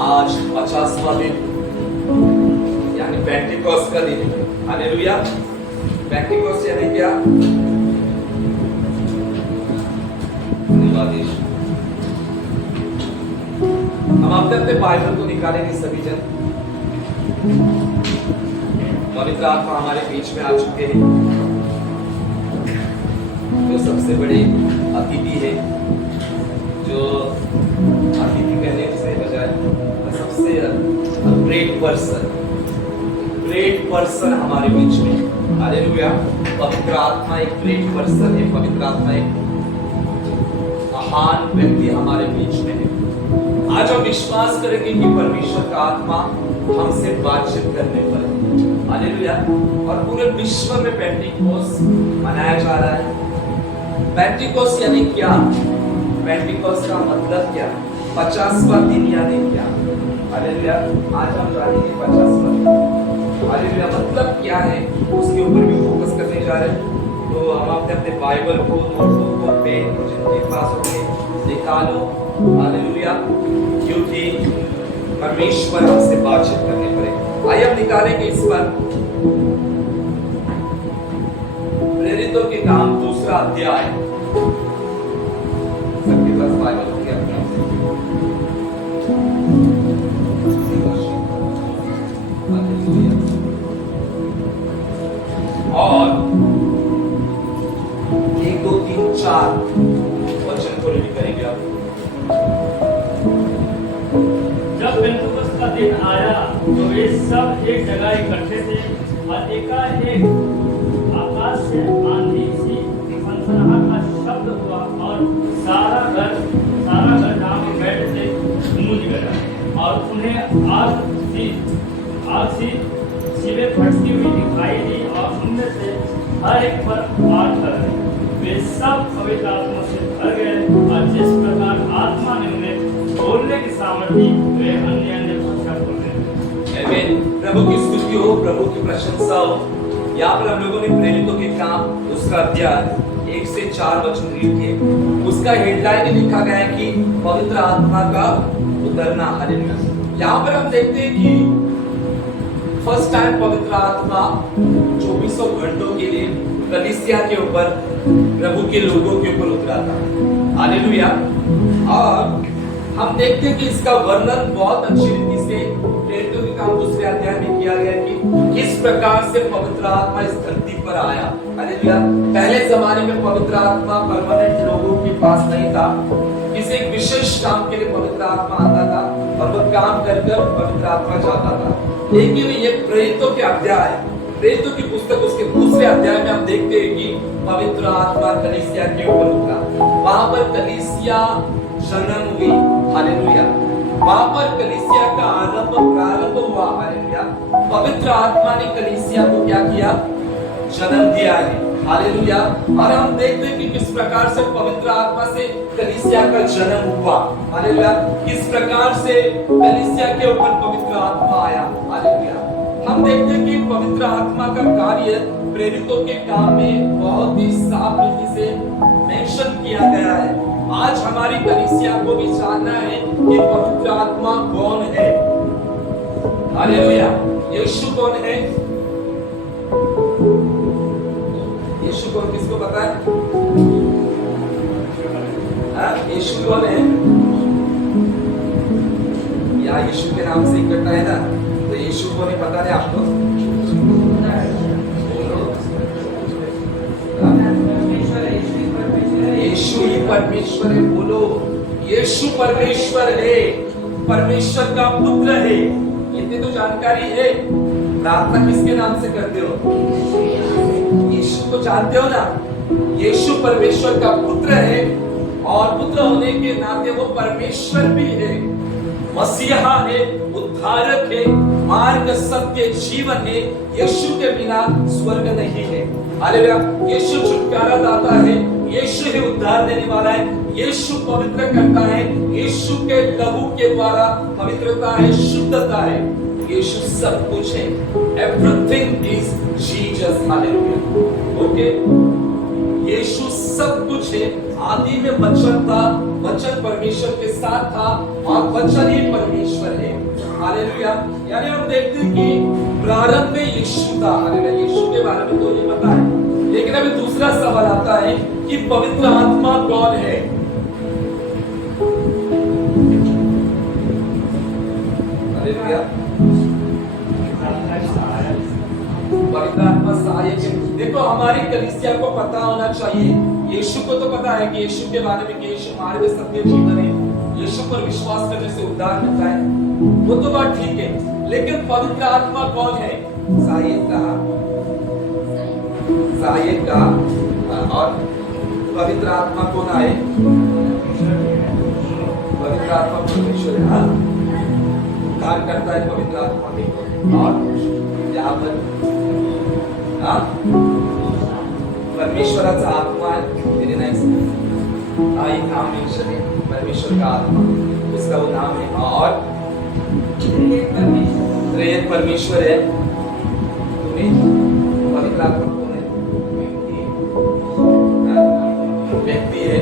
आज 50वां दिन यानी पेंटिकोस्ट का दिन, हालेलुया। पेंटिकोस्ट यानी क्या? धन्यवाद यीशु। हम अपने बाइबल को निकालेंगे सभी जन। पवित्र आत्मा हमारे बीच में आ चुके हैं, जो सबसे बड़े अतिथि है, जो अतिथि कहने से बजाय सबसे ग्रेट पर्सन हमारे बीच में, हालेलुया। पवित्र आत्मा एक ग्रेट पर्सन है, पवित्र आत्मा एक महान व्यक्ति हमारे बीच में है। आज हम विश्वास करेंगे कि परमेश्वर का आत्मा हमसे बातचीत करने पर, हालेलुया। और पूरे विश्व में पेंटिकोस्ट मनाया जा रहा है। पेंटिकोस्ट यानी क्या? पेंटिकोस्ट का मतलब क्या? 50वां दिन यानी क्या? हालेलुया। आज हम जानेंगे 50वां दिन, हालेलुया, मतलब क्या है, उसके ऊपर भी फोकस करने जा रहे हैं तो हम अपने बाइबल को, नोटबुक और पेन जिनके पास होंगे निकालो। हालेलुया, क्योंकि परमेश्वर हमसे बातचीत करने पड़े। आइए हम निकालेंगे इस पर प्रेरितों के काम 2 अध्याय। सबके पास बाइबल होगी अपने और 1 2 3 4 वचन को रीड करेंगे आप। जब पेंतुकोस्त का दिन आया तो वे सब एक जगह इकट्ठे थे और एकाएक आकाश से आंधी सी सनसनाहट का शब्द हुआ और सारा घर जहाँ पे बैठे थे गूंज गया और उन्हें आग सी शिवे फटती हुई दिखाई दी और उनमें से हर एक पर आग कर वे सब पवित्र आत्मा से भर गए और जिस प्रकार आत्मा ने उन्हें बोलने की सामर्थ्य वे अन्य भाषा बोलने लगे। आमीन। प्रभु की स्तुति हो, प्रभु की प्रशंसा हो। यहाँ पर हम लोगों ने प्रेरितों के काम 2 अध्याय 1 से 4 वचन रीड किए। उसका हेडलाइन लिखा गया है कि पवित्र आत्मा का उतरना। हालेलुया। यहाँ पर हम देखते हैं कि फर्स्ट टाइम पवित्र आत्मा 24 घंटों के लिए कलीसिया के ऊपर, प्रभु के लोगों के ऊपर उतरा था। हालेलुया। और हम देखते हैं कि इसका वर्णन बहुत अच्छी रीति से प्रेरितों के काम 2 अध्याय में किया गया कि किस प्रकार से पवित्र आत्मा इस धरती पर आया। हालेलुया। पहले जमाने में पवित्र आत्मा परमानेंट लोगों के पास नहीं था। किसी एक विशेष काम के लिए पवित्र आत्मा आता था और वो काम कर पवित्र आत्मा जाता था। लेकिन ये प्रेरितों के अध्याय, प्रेरितों की पुस्तक उसके 2 अध्याय में हम देखते हैं कि पवित्र आत्मा कलीसिया के ऊपर उतरा। वहां पर कलीसिया जन्म हुई। हालेलुया। वहां पर कलीसिया का प्रारंभ हुआ। हालेलुया। पवित्र आत्मा ने कलीसिया को क्या किया? जन्म दिया है। हालेलुया। और हम देखते हैं कि किस प्रकार से पवित्र आत्मा से कलीसिया का जन्म हुआ। हालेलुया। किस प्रकार से कलीसिया के ऊपर पवित्र आत्मा आया। हालेलुया। हम देखते हैं कि पवित्र आत्मा का कार्य प्रेरितों के काम में बहुत ही साफ रीति से मेंशन किया गया है। आज हमारी कलीसिया को भी जानना है कि पवित्र आत्मा कौन है। हालेलुया। यीशु कौन है? यीशु कौन, किसको पता है? यीशु कौन है? या यीशु के नाम से इकट्ठा है ना, तो यीशु कौन है पता है आपको? यीशु ही परमेश्वर है। बोलो, यीशु परमेश्वर है, परमेश्वर का पुत्र है। इतनी तो जानकारी है। प्रार्थना किसके नाम से करते हो? यीशु को जानते हो ना? यीशु परमेश्वर का पुत्र है और पुत्र होने के नाते वो परमेश्वर भी है, मसीहा है, उद्धारक है, मार्ग, सत्य, जीवन है। यीशु के बिना स्वर्ग नहीं है। हालेलुया। यीशु छुटकारा दाता है, यीशु ही उद्धार देने वाला है, यीशु पवित्र करता है, यीशु के लहू के द्वारा पवित्रता है, शुद्धता है। यीशु सब कुछ है। Everything is Jesus. Hallelujah. Okay, यीशु सब कुछ है। आदि में वचन था, वचन परमेश्वर के साथ था और वचन ही परमेश्वर है। हालेलुया। यानी हम देखते हैं कि प्रारंभ में यीशु था। हालेलुया। यीशु के बारे में तो नहीं पता है, लेकिन अभी दूसरा सवाल आता है कि पवित्र आत्मा कौन है? हालेलुया। पवित्र आत्मा सहायक है। देखो, हमारी कलीसिया को पता होना चाहिए, यीशु को तो पता है कि यीशु के बारे में कि यीशु मार्ग, सत्य, जीवन है, यीशु पर विश्वास करने से उद्धार मिलता है, वो तो बात ठीक है। लेकिन पवित्र आत्मा कौन है? सहायक का और पवित्र आत्मा कौन है? पवित्र आत्मा परमेश्वर है। हाँ, कार्य करता है पवित्र आत्मा में। और यहाँ पर परमेश्वराचा आत्मा आहे, तेरे नाइस एक नाम मेंशन है, परमेश्वर का आत्मा, उसका वो नाम है। और त्रिएक परमेश्वर है। तुम्हें पवित्र आत्मा कौन है? व्यक्ति है।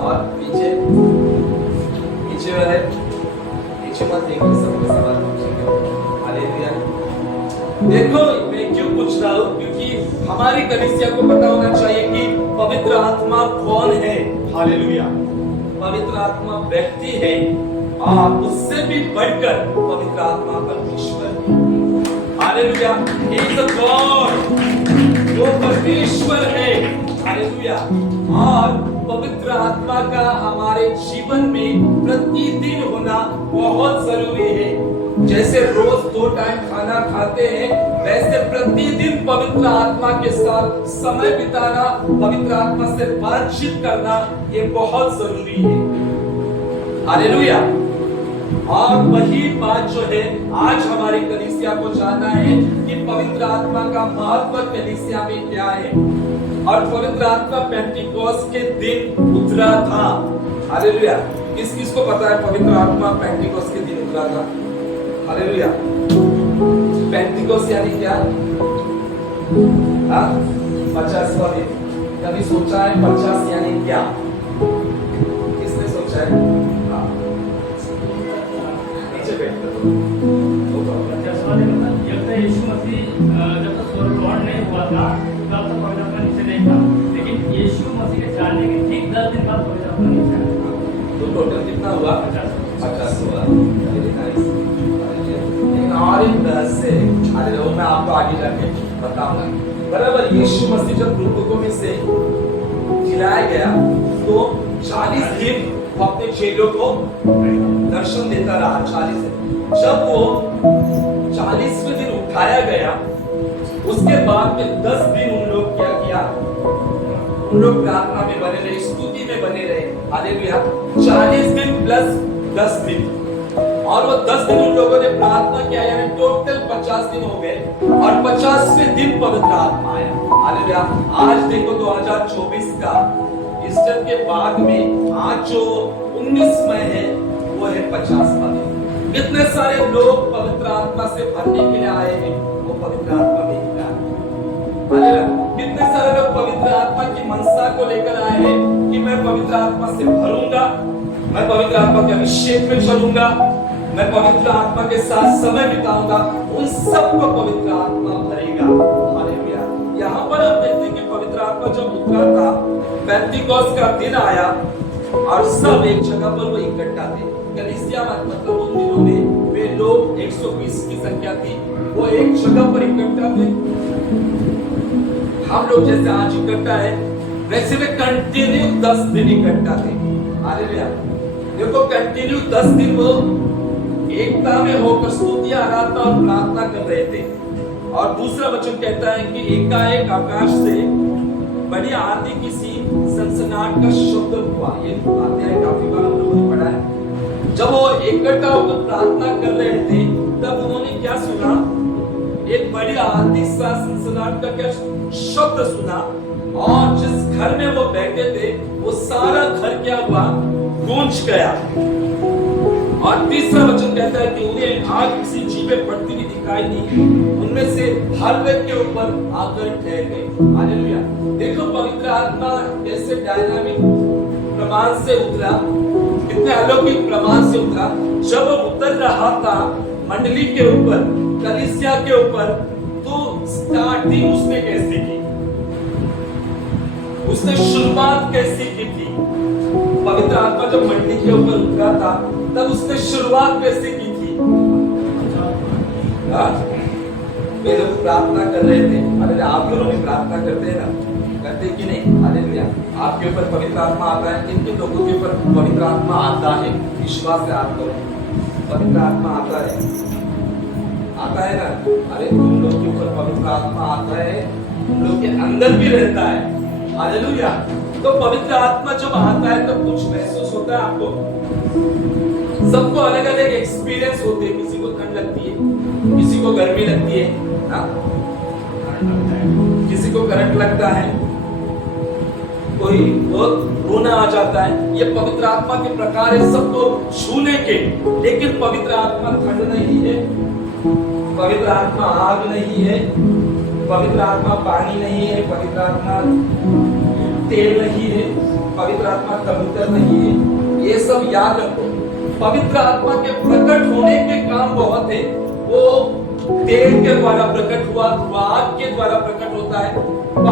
और पीछे वाले नीचे मत देखो, सबके सवाल पूछेंगे। हालेलुया। देखो मैं क्यों पूछ रहा हूँ, क्योंकि हमारी कलीसिया को पता होना चाहिए कि पवित्र आत्मा कौन है। हालेलुया। पवित्र आत्मा व्यक्ति है और उससे भी बढ़कर पवित्र आत्मा परमेश्वर है। Hallelujah. He is a God। वो परमेश्वर है। हालेलुया। और पवित्र आत्मा का हमारे जीवन में प्रतिदिन होना बहुत जरूरी है। जैसे रोज 2 टाइम खाना खाते हैं, वैसे प्रतिदिन पवित्र आत्मा के साथ समय बिताना, पवित्र आत्मा से बातचीत करना, ये बहुत जरूरी है। हालेलुया। और वही बात जो है आज हमारी कलीसिया को जानना है कि पवित्र आत्मा का महत्व कलीसिया में क्या है। और पवित्र आत्मा पेंटिकोस्ट के दिन उतरा था। हालेलुया। किस किस को पता है पवित्र आत्मा पेंटिकोस्ट के दिन उतरा था? हालेलुया। पेंटिकोस्ट यानी क्या? 50वां दिन। कभी सोचा है 50 यानी क्या? किसने सोचा है? नीचे बैठ कर जब तक यीशु मसीह जब तक स्वर्गरोहण नहीं हुआ था तब तक पवित्र आत्मा नीचे नहीं था, लेकिन यीशु मसीह के जाने के ठीक 10 दिन बाद पवित्र आत्मा नीचे आया। तो टोटल कितना हुआ? 50 हुआ। लेकिन और एक रहस्य है, वो मैं आपको आगे जाके बताऊंगा। बराबर यीशु मसीह जब लोगों में से खिलाया गया तो 40 दिन वो अपने चेलों को दर्शन देता रहा। 40 दिन। जब वो 40वें दिन उठाया गया, उसके बाद में 10 दिन उन लोग क्या किया? उन लोग प्रार्थना में बने रहे, स्तुति में बने रहे। हालेलुया। 40 दिन प्लस 10 दिन, और वो 10 दिन उन लोगों ने प्रार्थना किया, यानी टोटल 50 दिन हो गए। और 50वें दिन पवित्र आत्मा आया। हालेलुया। आज देखो 2024 का ईस्टर के बाद में आज जो 19 मई है वो है 50वां दिन। कितने सारे लोग पवित्र आत्मा से भरने के लिए आए हैं, वो पवित्र आत्मा में ही आए। हालेलुया। कितने सारे लोग पवित्र आत्मा की मनसा को लेकर आए हैं कि मैं पवित्र आत्मा से भरूंगा, मैं पवित्र आत्मा के अभिषेक में चलूंगा, मैं पवित्र आत्मा के साथ समय बिताऊंगा। उन सबको पवित्र आत्मा भरेगा। हालेलुया। यहाँ पर हम देखते हैं कि पवित्र आत्मा जब उतरा था, पेंटिकोस्ट का दिन आया और सब एक जगह पर वो इकट्ठा थे। कलीसिया मतलब उन दिनों में वे लोग 120 की संख्या थी, वो एक जगह पर इकट्ठा थे। हम लोग जैसे आज इकट्ठा है, वैसे वे कंटिन्यू 10 दिन इकट्ठा थे। हालेलुया। देखो कंटिन्यू 10 दिन वो एकता में होकर स्तुति आराधना और प्रार्थना कर रहे थे। और दूसरा वचन कहता है कि एकाएक आकाश से बड़ी आंधी की सी सनसनाहट का शब्द हुआ। ये अध्याय काफी बार हम लोगों ने पढ़ा है। जब वो इकट्ठा होकर प्रार्थना कर रहे थे, तब उन्होंने क्या सुना? एक बड़ी आंधी सा सनसनाहट का क्या शब्द सुना, और जिस घर में वो बैठे थे वो सारा घर क्या हुआ? गूंज गया। और तीसरा वचन कहता है कि उन्हें आग किसी जीवे पड़ती हुई दिखाई दी, उनमें से हर एक के ऊपर आकर ठहर गए। हालेलुया। देखो पवित्र आत्मा कैसे डायनामिक प्रमाण से उतरा, कितने अलौकिक प्रमाण से उतरा। जब वो उतर रहा था मंडली के ऊपर, कलीसिया के ऊपर, तो स्टार्टिंग उसने कैसे की? उसने शुरुआत कैसे की थी? पवित्र आत्मा जब मंडली के ऊपर उतरा था, तब उसने शुरुआत कैसे की थी? वे लोग प्रार्थना कर रहे थे। अरे आप लोगों ने प्रार्थना करते हैं ना, करते कि नहीं? हालेलुया। आपके ऊपर पवित्र आत्मा आता है, किन किन लोगों के ऊपर पवित्र आत्मा आता है? विश्वास से आप लोग पवित्र आत्मा आता है ना? अरे तुम लोग के ऊपर पवित्र आत्मा आता है, तुम लोग के अंदर भी रहता है। हालेलुया। तो पवित्र आत्मा जब आता है तब कुछ महसूस होता है आपको? सबको अलग अलग एक्सपीरियंस होते हैं। किसी को ठंड लगती है, किसी को गर्मी लगती है, किसी को करंट लगता है, कोई बहुत रोना आ जाता है। ये पवित्र आत्मा के प्रकार है सबको छूने के। लेकिन पवित्र आत्मा ठंड नहीं है, पवित्र आत्मा आग नहीं है, पवित्र आत्मा पानी नहीं है, पवित्र आत्मा तेल नहीं है, पवित्र आत्मा कबूतर नहीं है। ये सब याद रखो। पवित्र आत्मा के प्रकट होने के काम बहुत है। वो तेल के द्वारा प्रकट हुआ, आग के द्वारा प्रकट होता है,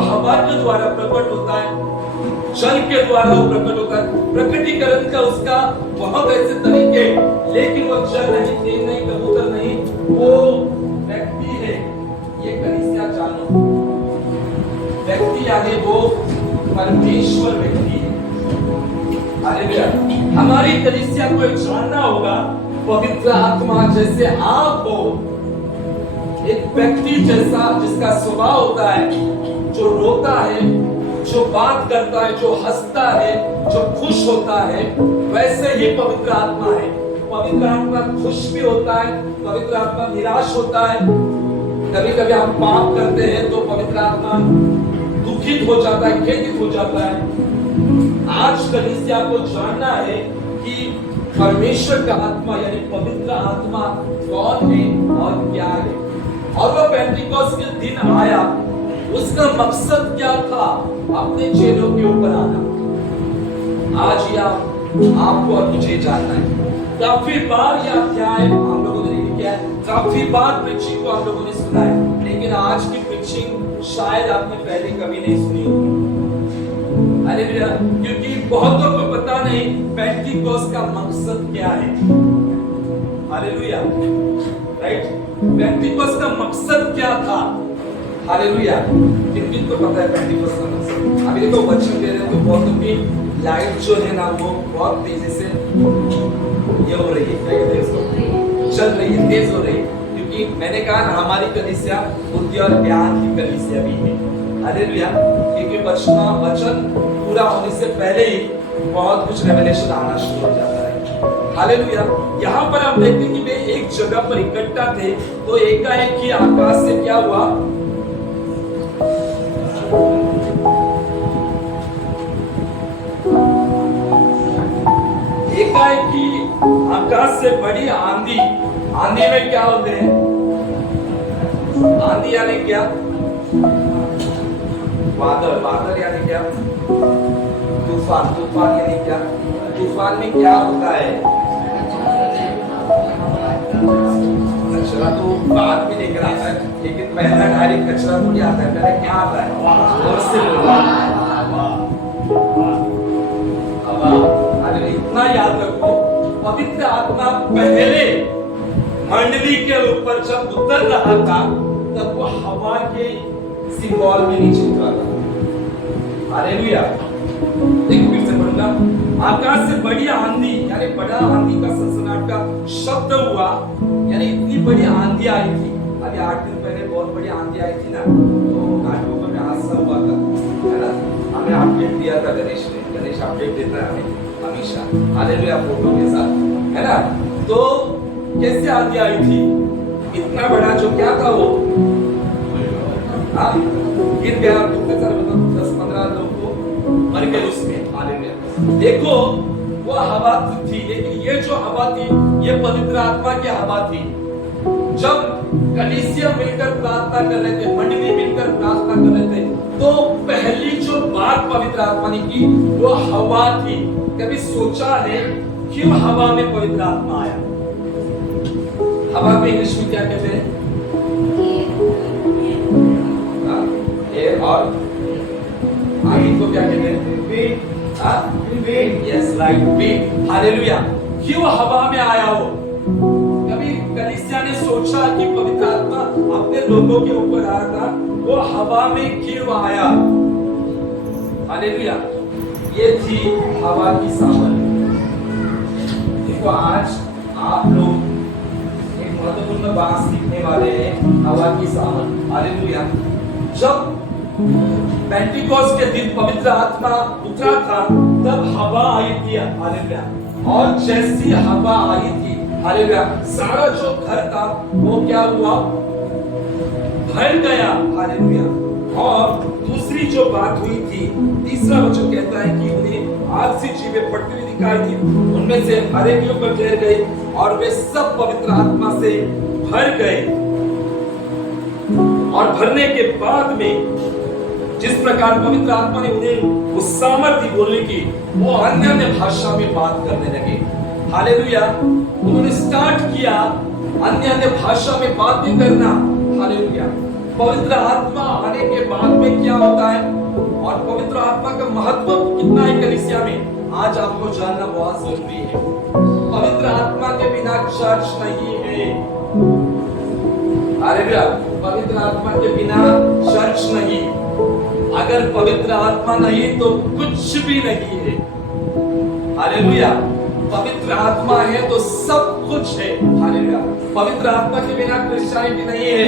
हवा के द्वारा प्रकट होता है, जल के द्वारा वो प्रकट होता है। प्रकटीकरण का उसका बहुत ऐसे तरीके, लेकिन वो जल नहीं, तेल नहीं, कबूतर नहीं, वो व्यक्ति है। ये कलीसिया जानो, व्यक्ति यानी वो परमेश्वर व्यक्ति है। हालेलुया। हमारी कलीसिया को जानना होगा, पवित्र आत्मा जैसे आप हो, एक व्यक्ति जैसा जिसका स्वभाव होता है, जो रोता है, जो बात करता है, जो हंसता है, जो खुश होता है, वैसे ही पवित्र आत्मा है। पवित्र आत्मा खुश भी होता है, पवित्र आत्मा निराश होता है। कभी कभी हम पाप करते हैं तो पवित्र आत्मा दुखित हो जाता है, खेदित हो जाता है। आज कलीसिया को जानना है कि परमेश्वर का आत्मा यानी पवित्र आत्मा कौन है और क्या है। और वो पेंटिकोस्ट के दिन आया, उसका मकसद क्या था? अपने चेलों के ऊपर आना। आज या आपको और मुझे जानना है। काफी बार यह अध्याय हम लोगों ने किया है, काफी बार प्रीचिंग को हम लोगों ने सुना है, लेकिन आज की प्रीचिंग शायद आपने पहले कभी नहीं सुनी होगी। हालेलुया। क्योंकि बहुतों को पता नहीं पेंटिकोस्ट का मकसद क्या है। Hallelujah, right. पेंटिकोस्ट का मकसद क्या था? हालेलुया। किन को पता है पेंटिकोस्ट का मकसद? अभी देखो वचन दे रहे तो बहुतों की लाइट जो है ना वो बहुत तेजी से ये हो रही है, क्या कहते हैं इसको, चल रही है, तेज हो रही है। क्योंकि मैंने कहा ना हमारी कलीसिया बुद्धि और ज्ञान की कलीसिया भी है। हालेलुया। क्योंकि वचन पूरा होने से पहले ही बहुत कुछ रेवलेशन आना शुरू हो जाता है। हालेलुया। यहाँ पर हम देखते हैं कि वे एक जगह पर इकट्ठा थे, तो एकाएक ही आकाश से क्या हुआ? एकाएक ही आकाश से बड़ी आंधी। आंधी में क्या होते हैं? आंधी यानी क्या? बादल। बादल यानी क्या? तूफान। तूफान यानी क्या? तूफान में क्या होता है? कचरा तो बाद में लेकर आता है, लेकिन पहला डायरेक्ट कचरा तो क्या आता है? पहले क्या आता है? और से हवा। इतना याद रखो, पवित्र आत्मा पहले मंडली के ऊपर जब उतर रहा था तब वो हवा के सिंबल में नीचे उतरा था। हालेलुया। देखो फिर से पढ़ूंगा। आकाश से बड़ी आंधी यानी बड़ा आंधी का सनसनाहट का शब्द हुआ, यानी इतनी बड़ी आंधी आई थी। अभी 8 दिन पहले बहुत बड़ी आंधी आई थी ना, तो घाटों में हादसा हुआ था, है ना। हमें अपडेट दिया था गणेश ने। गणेश अपडेट देता है हमें हमेशा, हालेलुया, फोटो के साथ, है ना। तो कैसे आंधी आई थी? इतना बड़ा जो क्या था वो गिर गया, कितने सारे मतलब 10-15 लोग को मर गए उसमें। हालेलुया। देखो वो हवा थी, लेकिन ये जो हवा थी ये पवित्र आत्मा की हवा थी। जब कलीसिया मिलकर प्रार्थना कर रहे थे, मंडली मिलकर प्रार्थना कर रहे थे, तो पहली जो बात पवित्र आत्मा ने की वो हवा थी। कभी सोचा है क्यों हवा में पवित्र आत्मा आया? हवा में इंग्लिश में क्या कहते हैं? एयर। और आगे को क्या कहते हैं? Wind. Yes, right, wind. Hallelujah. क्यों हवा में आया हो? कभी कलीसिया ने सोचा कि पवित्र आत्मा अपने लोगों के ऊपर आया था, वो हवा में क्यों आया? हालेलुया। ये थी हवा की सामर्थ। देखो आज आप लोग एक महत्वपूर्ण बात सीखने वाले हैं, हवा की सामर्थ। हालेलुया। जब पेंटिकोस्ट के दिन पवित्र आत्मा उतरा था तब हवा आई थी। हालेलुया। और जैसी हवा आई थी, हालेलुया, सारा जो घर था वो क्या हुआ? भर गया। हालेलुया। और दूसरी जो बात हुई थी, तीसरा वचन कहता है कि उन्हें आग सी चीजें पड़ती हुई दिखाई थी, उनमें से हर एक के ऊपर ठहर गए और वे सब पवित्र आत्मा से भर गए। और भरने के बाद में जिस प्रकार पवित्र आत्मा ने उन्हें वो सामर्थ्य बोलने की, वो अन्य अन्य भाषा में बात करने लगे। हालेलुया। उन्होंने स्टार्ट किया अन्य अन्य भाषा में बातें करना। हालेलुया। पवित्र आत्मा आने के बाद में क्या होता है और पवित्र आत्मा का महत्व कितना है कलीसिया में, आज आपको जानना बहुत जरूरी है। पवित्र आत्मा के बिना चर्च नहीं है। हालेलुया। पवित्र आत्मा के बिना चर्च नहीं। अगर पवित्र आत्मा नहीं तो कुछ भी नहीं है। हालेलुया। पवित्र आत्मा है तो सब कुछ है। हालेलुया। पवित्र आत्मा के बिना क्रिश्चियनिटी नहीं है।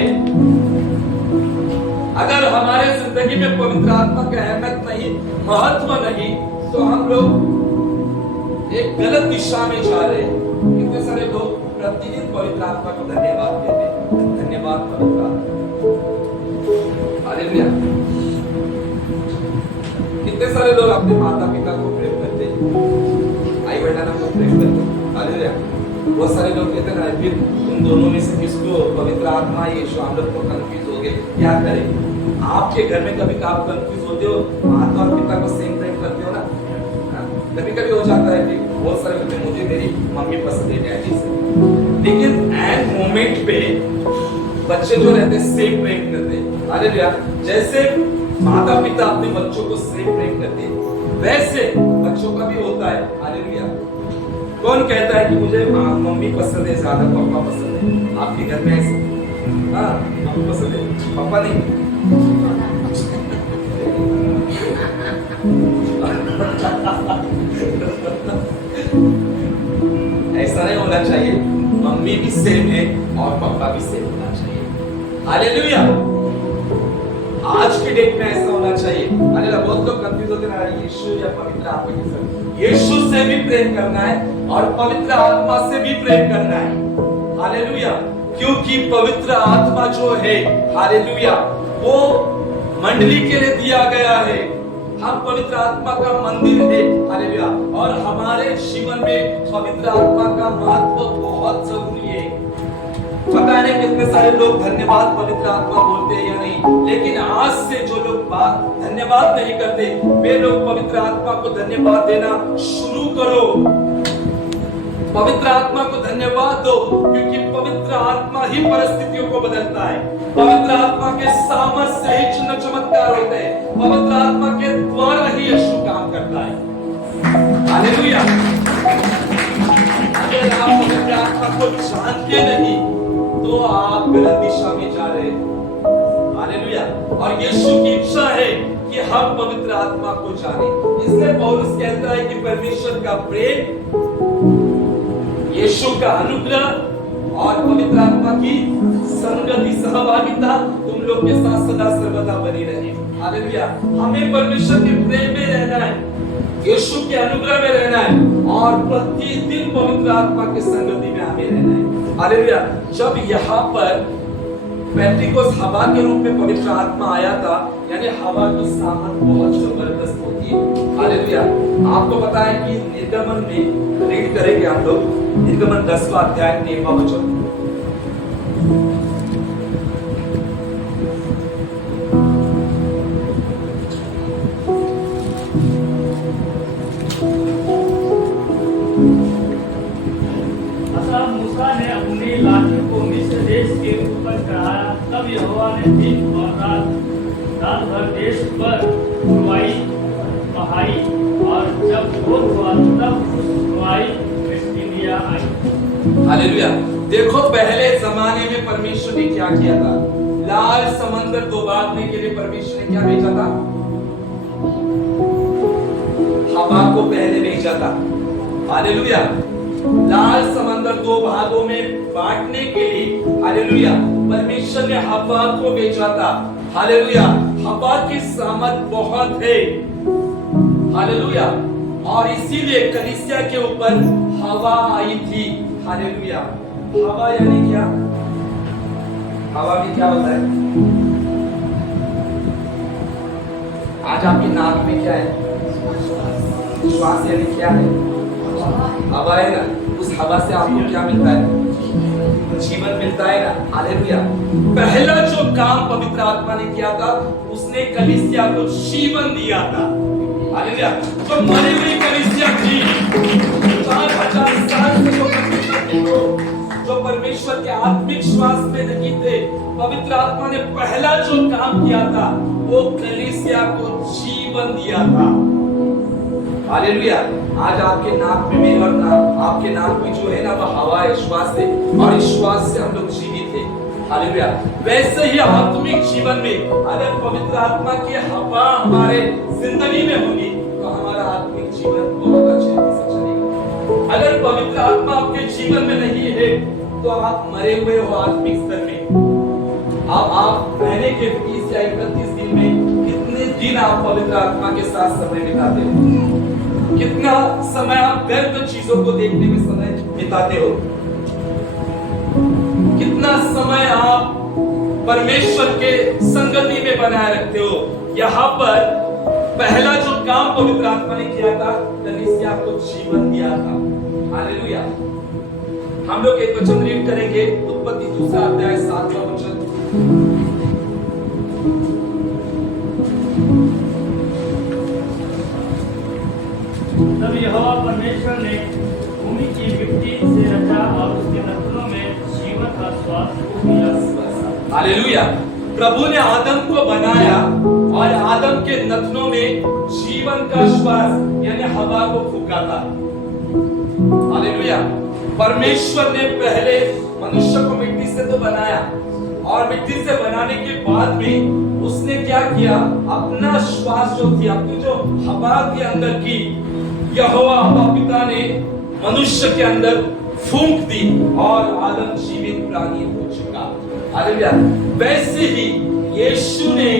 अगर हमारे जिंदगी में पवित्र आत्मा का अहमियत नहीं, महत्व नहीं, तो हम लोग एक गलत दिशा में जा रहे हैं। कितने सारे लोग प्रतिदिन पवित्र आत्मा को धन्यवाद कहते हैं, धन्यवाद पवित्र आत्मा। हालेलुया। कितने सारे लोग अपने माता पिता को प्रेम करते हैं, आई बहना को प्रेम करते हैं। हालेलुया। बहुत सारे लोग कहते हैं फिर उन दोनों में से किसको पवित्र आत्मा यीशु, हम लोग को कंफ्यूज हो गए, क्या करें? आपके घर में कभी आप कंफ्यूज होते हो, माता और पिता को सेम प्रेम करते हो ना? कभी कभी हो जाता है कि बहुत सारे होते हैं, मुझे मेरी मम्मी पसंद है डैडी से, लेकिन एंड मोमेंट पे बच्चे जो रहते हैं सेम प्रेम करते हैं। हालेलुया। जैसे माता पिता अपने बच्चों को सेम प्रेम करते हैं, वैसे बच्चों का भी होता है। हालेलुया। कौन कहता है कि मुझे मम्मी पसंद है ज्यादा, पापा पसंद है? आपके घर में ऐसे? हाँ, मम्मी पसंद है, पापा नहीं। ऐसा नहीं होना चाहिए। मम्मी भी सेम है और पापा भी सेम होना चाहिए। हालेलुया। आज के डेट में ऐसा होना चाहिए। हालेलुया। बहुत लोग कंफ्यूज होते हैं, यीशु या पवित्र आत्मा के साथ। यीशु से भी प्रेम करना है और पवित्र आत्मा से भी प्रेम करना है। हालेलुया। क्योंकि पवित्र आत्मा जो है, हालेलुया, वो मंडली के लिए दिया गया है। हम पवित्र आत्मा का मंदिर है। हालेलुया। और हमारे जीवन में पवित्र आत्मा का महत्व बहुत जरूरी है। पता नहीं कितने सारे लोग धन्यवाद पवित्र आत्मा बोलते हैं या नहीं, लेकिन आज से जो लोग धन्यवाद नहीं करते, वे लोग पवित्र आत्मा को धन्यवाद देना शुरू करो। पवित्र आत्मा को धन्यवाद दो, क्योंकि पवित्र आत्मा ही परिस्थितियों को बदलता है। पवित्र आत्मा के सामर्थ्य से ही चिन्ह चमत्कार होते हैं। पवित्र आत्मा के द्वारा ही यीशु काम करता है। हालेलुया। अगर आप पवित्र आत्मा को जानते नहीं तो आप गलत दिशा में जा रहे हैं। हालेलुया। और यीशु की इच्छा है कि हम पवित्र आत्मा को जानें। इसलिए पौलुस कहता है कि परमेश्वर का प्रेम, यीशु का अनुग्रह और पवित्र आत्मा की संगति, सहभागिता तुम लोग के साथ सदा सर्वदा बनी रहे। हालेलुया। हमें परमेश्वर के प्रेम में रहना है, यीशु के अनुग्रह में रहना है और प्रतिदिन पवित्र आत्मा की संगति में हमें रहना है। हालेलुया। जब यहाँ पर पेंटिकोस हवा के रूप में पवित्र आत्मा आया था, यानी हवा की सामर्थ बहुत जबरदस्त होती है। हालेलुया। आपको पता है कि निर्गमन में रीड करेंगे हम लोग, निर्गमन 10वां अध्याय 9वां वचन। मूसा ने अपनी लाठी को मिस्र देश के ऊपर चढ़ाया, तब यहोवा ने दिन और रात भर देश पर रुआई बहाई, और जब भोर हुआ तब उस रुआई दृष्टि लिया आई। हालेलुया। देखो पहले जमाने में परमेश्वर ने क्या किया था। लाल समंदर डुबाने के लिए परमेश्वर ने क्या भेजा था? हवा को पहले भेजा था। हालेलुया। लाल समंदर दो भागों में बांटने के लिए, हालेलुया, परमेश्वर ने हवा को भेजा था। हालेलुया। हवा की सामर्थ बहुत है। हालेलुया। और इसीलिए कलीसिया के ऊपर हवा आई थी। हालेलुया। हवा यानी क्या? हवा में क्या होता है? आज आपकी नाक में क्या है? श्वास यानी क्या है? हवा है ना। उस हवा से आपको क्या मिलता है? जीवन मिलता है ना, हालेलुया। पहला जो काम पवित्र आत्मा ने किया था, उसने कलीसिया को जीवन दिया था, हालेलुया। जो मरी हुई कलीसिया थी, 4000 साल से जो परमेश्वर के आत्मिक श्वास में नहीं थे, पवित्र आत्मा ने पहला जो काम किया था वो कलीसिया को जीवन दिया था, हालेलुया। आज आपके नाक में मेरे और आपके नाक में जो है ना वो हवा है, श्वास है, और इस श्वास से हम लोग जीवित हैं, हालेलुया। वैसे ही आत्मिक जीवन में अगर पवित्र आत्मा की हवा हमारे जिंदगी में होगी तो हमारा आत्मिक जीवन बहुत अच्छे से चलेगा। अगर पवित्र आत्मा आपके जीवन में नहीं है तो आप मरे हुए हो आत्मिक स्तर में। आप महीने के 20 या 31 दिन में कितने दिन आप पवित्र आत्मा के साथ समय बिताते हो? कितना समय आप व्यर्थ चीजों को देखने में समय बिताते हो? कितना समय आप परमेश्वर के संगति में बनाए रखते हो? यहाँ पर पहला जो काम पवित्र आत्मा ने किया था, कलीसिया को जीवन दिया था, हालेलुया। हम लोग एक वचन रीड करेंगे, उत्पत्ति 2 अध्याय 7वां वचन। तब यहोवा परमेश्वर ने भूमि की मिट्टी से रचा और उसके नथनों में जीवन का श्वास दिया। हालेलुया। प्रभु ने आदम को बनाया और आदम के नथनों में जीवन का श्वास यानी हवा को फूंका था, हालेलुया। परमेश्वर ने पहले मनुष्य को मिट्टी से तो बनाया और मिट्टी से बनाने के बाद में उसने क्या किया, अपना श्वास जो थी, अपनी जो हवा के अंदर की, यहोवा पिता ने मनुष्य के अंदर फूंक दी और आदम जीवित प्राणी हो चुका, हालेलुया। वैसे ही यीशु ने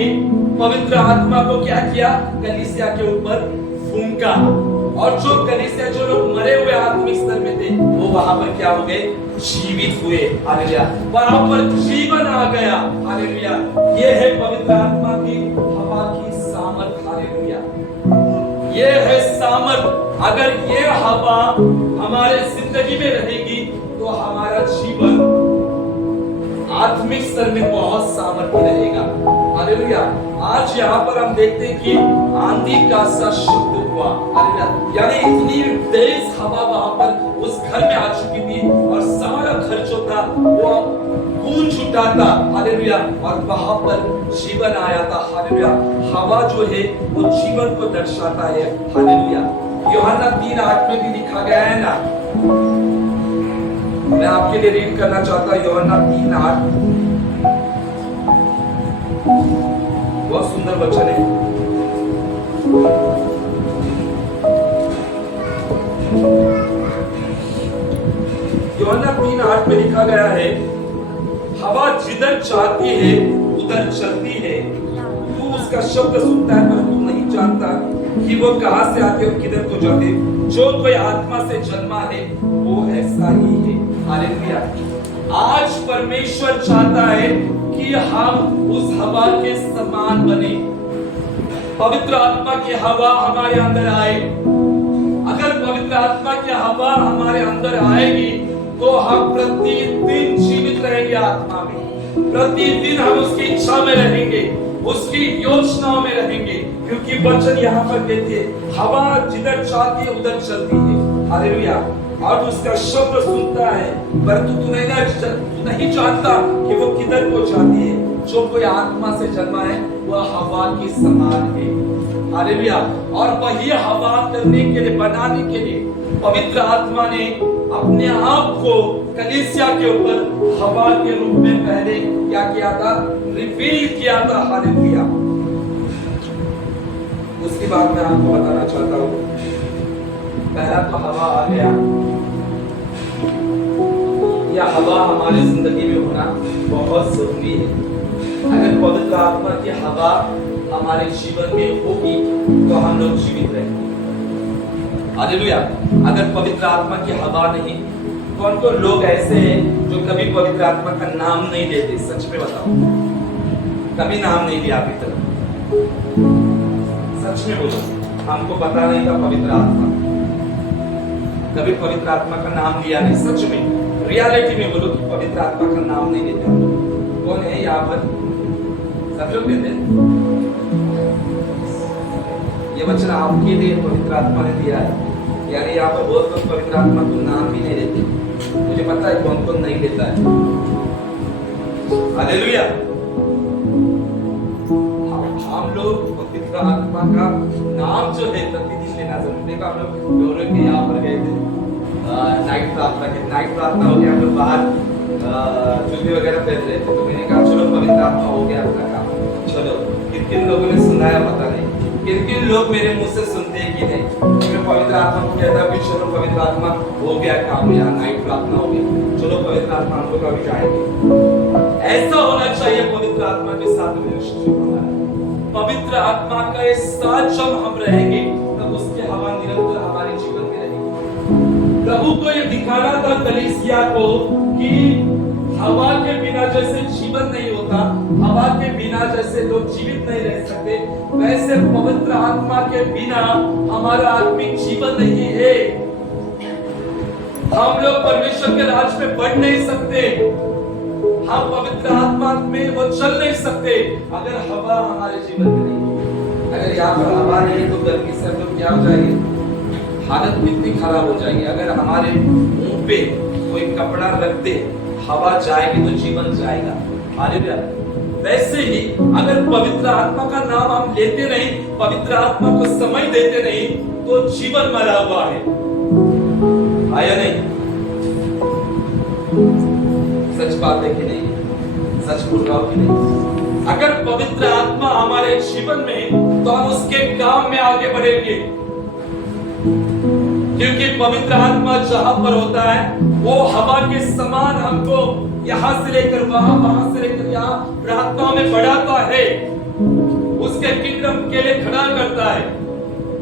पवित्र आत्मा को क्या किया, कलीसिया के ऊपर फूंका, और जो कलीसिया, जो लोग मरे हुए आत्मिक स्तर में थे, वो वहां पर क्या हो गए, जीवित हुए, हालेलुया। वहां पर जीवन आ गया, हालेलुया। ये है पवित्र आत्मा की हवा की सामर्थ, हालेलुया। ये है सामर्थ। अगर ये हवा हमारे जिंदगी में रहेगी तो हमारा जीवन आत्मिक स्तर में बहुत सामर्थ्य रहेगा, हालेलुया। आज यहाँ पर हम देखते हैं कि आंधी का सा शब्द हुआ, हालेलुया। यानी इतनी तेज हवा वहां पर उस घर में आ चुकी थी और सारा घर जो था वो गूंज उठा था, हालेलुया। और वहां पर जीवन आया था, हालेलुया। हवा जो है वो जीवन को दर्शाता है, हालेलुया। यूहन्ना 3:8 में भी लिखा गया है ना, मैं आपके लिए रीड करना चाहता हूं, यूहन्ना 3:8। बहुत सुंदर वचन है। यूहन्ना 3:8 में लिखा गया है, हवा जिधर चाहती है उधर चलती है, तू उसका शब्द सुनता है पर तू नहीं जानता कि वो कहां से आते और किधर को जाते। जो कोई आत्मा से जन्मा है वो ऐसा ही है, हालेलुया। आज परमेश्वर चाहता है कि हम उस हवा के समान बने, पवित्र आत्मा की हवा हमारे अंदर आए। अगर पवित्र आत्मा की हवा हमारे अंदर आएगी तो हम प्रतिदिन जीवित रहेंगे आत्मा में, प्रतिदिन हम उसकी इच्छा में रहेंगे, उसकी योजनाओं में रहेंगे, क्योंकि वचन यहाँ पर कहते हैं हवा जिधर चाहती है उधर चलती है, हालेलुया। और उसका शब्द सुनता है परंतु तू नहीं जानता कि वो किधर को जाती है। जो कोई आत्मा से जन्मा है वह हवा के समान है, हालेलुया। और वही हवा करने के लिए, बनाने के लिए पवित्र आत्मा ने अपने आप को कलीसिया के ऊपर हवा के रूप में पहले क्या किया था, रिवील किया था, हालेलुया। उसके बाद मैं आपको बताना चाहता हूँ, पहला तो हवा आ गया, या हवा हमारी जिंदगी में होना बहुत जरूरी है। अगर पवित्र आत्मा की हवा हमारे जीवन में होगी तो हम लोग जीवित रहेंगे, हालेलुया। अगर पवित्र आत्मा की हवा नहीं, कौन कौन लोग ऐसे हैं जो कभी पवित्र आत्मा का नाम नहीं लेते? सच में बताओ, कभी नाम नहीं लिया अभी तक? सच में बोलो, हमको पता नहीं था पवित्र आत्मा, कभी पवित्र आत्मा का नाम लिया नहीं, सच में रियलिटी में बोलो कि पवित्र आत्मा का नाम नहीं लेते हम लोग। कौन है यहाँ पर? सब लोग कहते हैं ये वचन आपके लिए पवित्र आत्मा ने दिया है। यानी यहाँ पर बहुत लोग पवित्र आत्मा को नाम भी नहीं लेते। मुझे पता है कौन कौन नहीं लेता है। हालेलुया। हम लोग पवित्र आत्मा का नाम जो है प्रतिदिन लेना जरूरी है। हम लोग दोनों के यहाँ पर गए थे नाइट प्रार्थना हो गया। हम लोग बाहर जूते वगैरह पहन रहे थे, तो मैंने कहा चलो पवित्र आत्मा हो गया अपना काम। चलो किन लोगों ने सुनाया पता नहीं, किन लोग मेरे मुंह से सुनते हैं कि नहीं। मैं पवित्र आत्मा को कहता कि चलो पवित्र आत्मा हो गया काम, यहाँ नाइट प्रार्थना हो गया, चलो पवित्र आत्मा हम लोग अभी जाएंगे। ऐसा होना चाहिए पवित्र आत्मा के साथ रिलेशनशिप हमारा। पवित्र आत्मा का ये साथ जब हम रहेंगे तब उसके हवा निरंतर हमारे जीवन में रहेगी। प्रभु को ये दिखाना था कलीसिया को कि हवा के बिना जैसे जीवन नहीं होता, हवा के बिना जैसे लोग जीवित नहीं रह सकते, वैसे पवित्र आत्मा के बिना हमारा आत्मिक जीवन नहीं है। हम लोग परमेश्वर के राज में बढ़ नहीं सकते, हम पवित्र आत्मा में वो चल नहीं सकते अगर हवा हमारे जीवन में नहीं। अगर यहाँ पर हवा नहीं है तो गर्मी से हम लोग क्या हो जाएंगे, हालत कितनी खराब हो जाएगी। अगर हमारे मुंह पे कोई कपड़ा रख दे, हवा जाएगी तो जीवन जाएगा। हालेलुया। वैसे ही अगर पवित्र आत्मा का नाम हम लेते नहीं, पवित्र आत्मा को समय देते नहीं, तो जीवन मरा हुआ है। आया नहीं? सच बात है कि नहीं? सच बोल रहा हूं कि नहीं? अगर पवित्र आत्मा हमारे जीवन में, तो हम उसके काम में आगे बढ़ेंगे। क्योंकि पवित्र आत्मा जहां पर होता है वो हवा के समान हमको यहां से लेकर वहां से लेकर यहां प्रार्थना में बढ़ाता है, उसके किंगडम के लिए खड़ा करता है।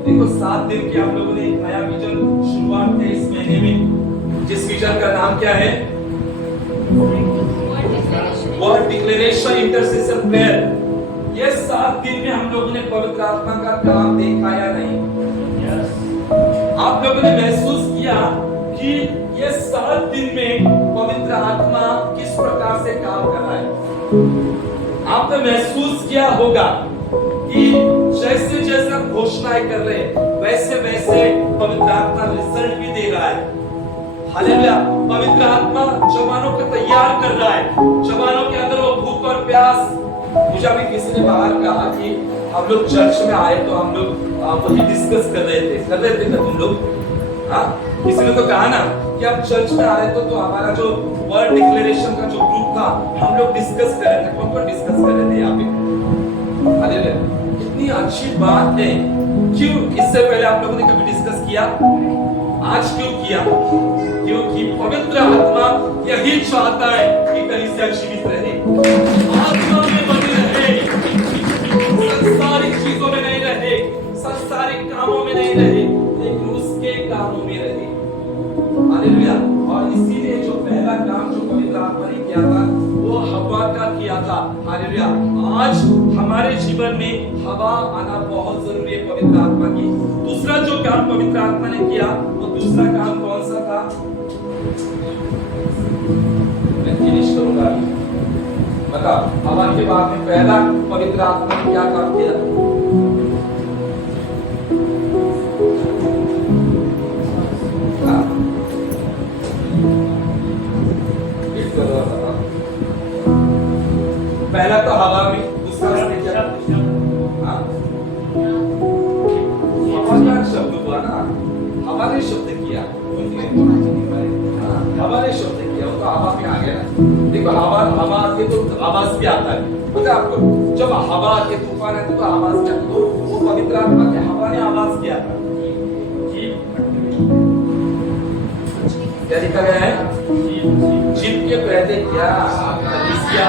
देखो 7 दिन के हम लोगों ने एक नया विजन शुरुआत की इस महीने में, जिस विजन का नाम क्या है? Word declaration intercession prayer. ये 7 दिन में हम लोगों ने पवित्र आत्मा का काम देखा या नहीं? आप लोगों ने महसूस किया कि ये 7 दिन में पवित्र आत्मा किस प्रकार से काम कर रहा है? आपने महसूस किया होगा कि जैसे जैसे हम घोषणाएं कर रहे हैं वैसे वैसे पवित्र आत्मा रिजल्ट भी दे रहा है। हालेलुया। पवित्र आत्मा जवानों को तैयार कर रहा है, जवानों के अंदर वो भूख और प्यास। मुझे अभी किसी ने बाहर कहा कि हम लोग चर्च में आए तो हम लोग वही डिस्कस कर रहे थे ना तुम लोग? हाँ, किसी ने तो कहा ना कि आप चर्च में आए तो हमारा जो वर्ड डिक्लेरेशन का जो ग्रुप था हम लोग डिस्कस कर रहे थे। कौन डिस्कस कर रहे थे यहाँ पे? हालेलुया। कितनी अच्छी बात है। क्यों इससे पहले आप लोगों ने कभी डिस्कस किया? आज क्यों किया? क्योंकि पवित्र आत्मा यही चाहता है कि कलीसिया जीवित रहे, आत्मा में बनी रहे, संसारिक चीजों में नहीं रहे, संसारिक कामों में नहीं रहे, लेकिन उसके कामों में रहे। हालेलुया। और इसीलिए जो पहला काम जो पवित्र आत्मा ने किया था वो हवा का किया था। हालेलुया। आज हमारे जीवन में हवा आना बहुत जरूरी है पवित्र आत्मा की। दूसरा जो काम पवित्र आत्मा ने किया वो दूसरा काम कौन सा था? मैं फिनिश करूंगा। बताओ, हवा के बाद में पहला पवित्र आत्मा ने क्या काम किया? पहला तो हवा में, दूसरा क्या? हवा का शब्द हुआ ना, हवा ने शब्द किया, हवा ने शब्द किया, वो तो हवा में आ गया ना। देखो हवा आके तो आवाज भी आता है, पता है आपको? जब हवा आके तूफान है तो आवाज क्या? तो वो पवित्र आत्मा के हवा ने आवाज किया था। क्या लिखा गया है? जीव के पहले क्या? कलीसिया।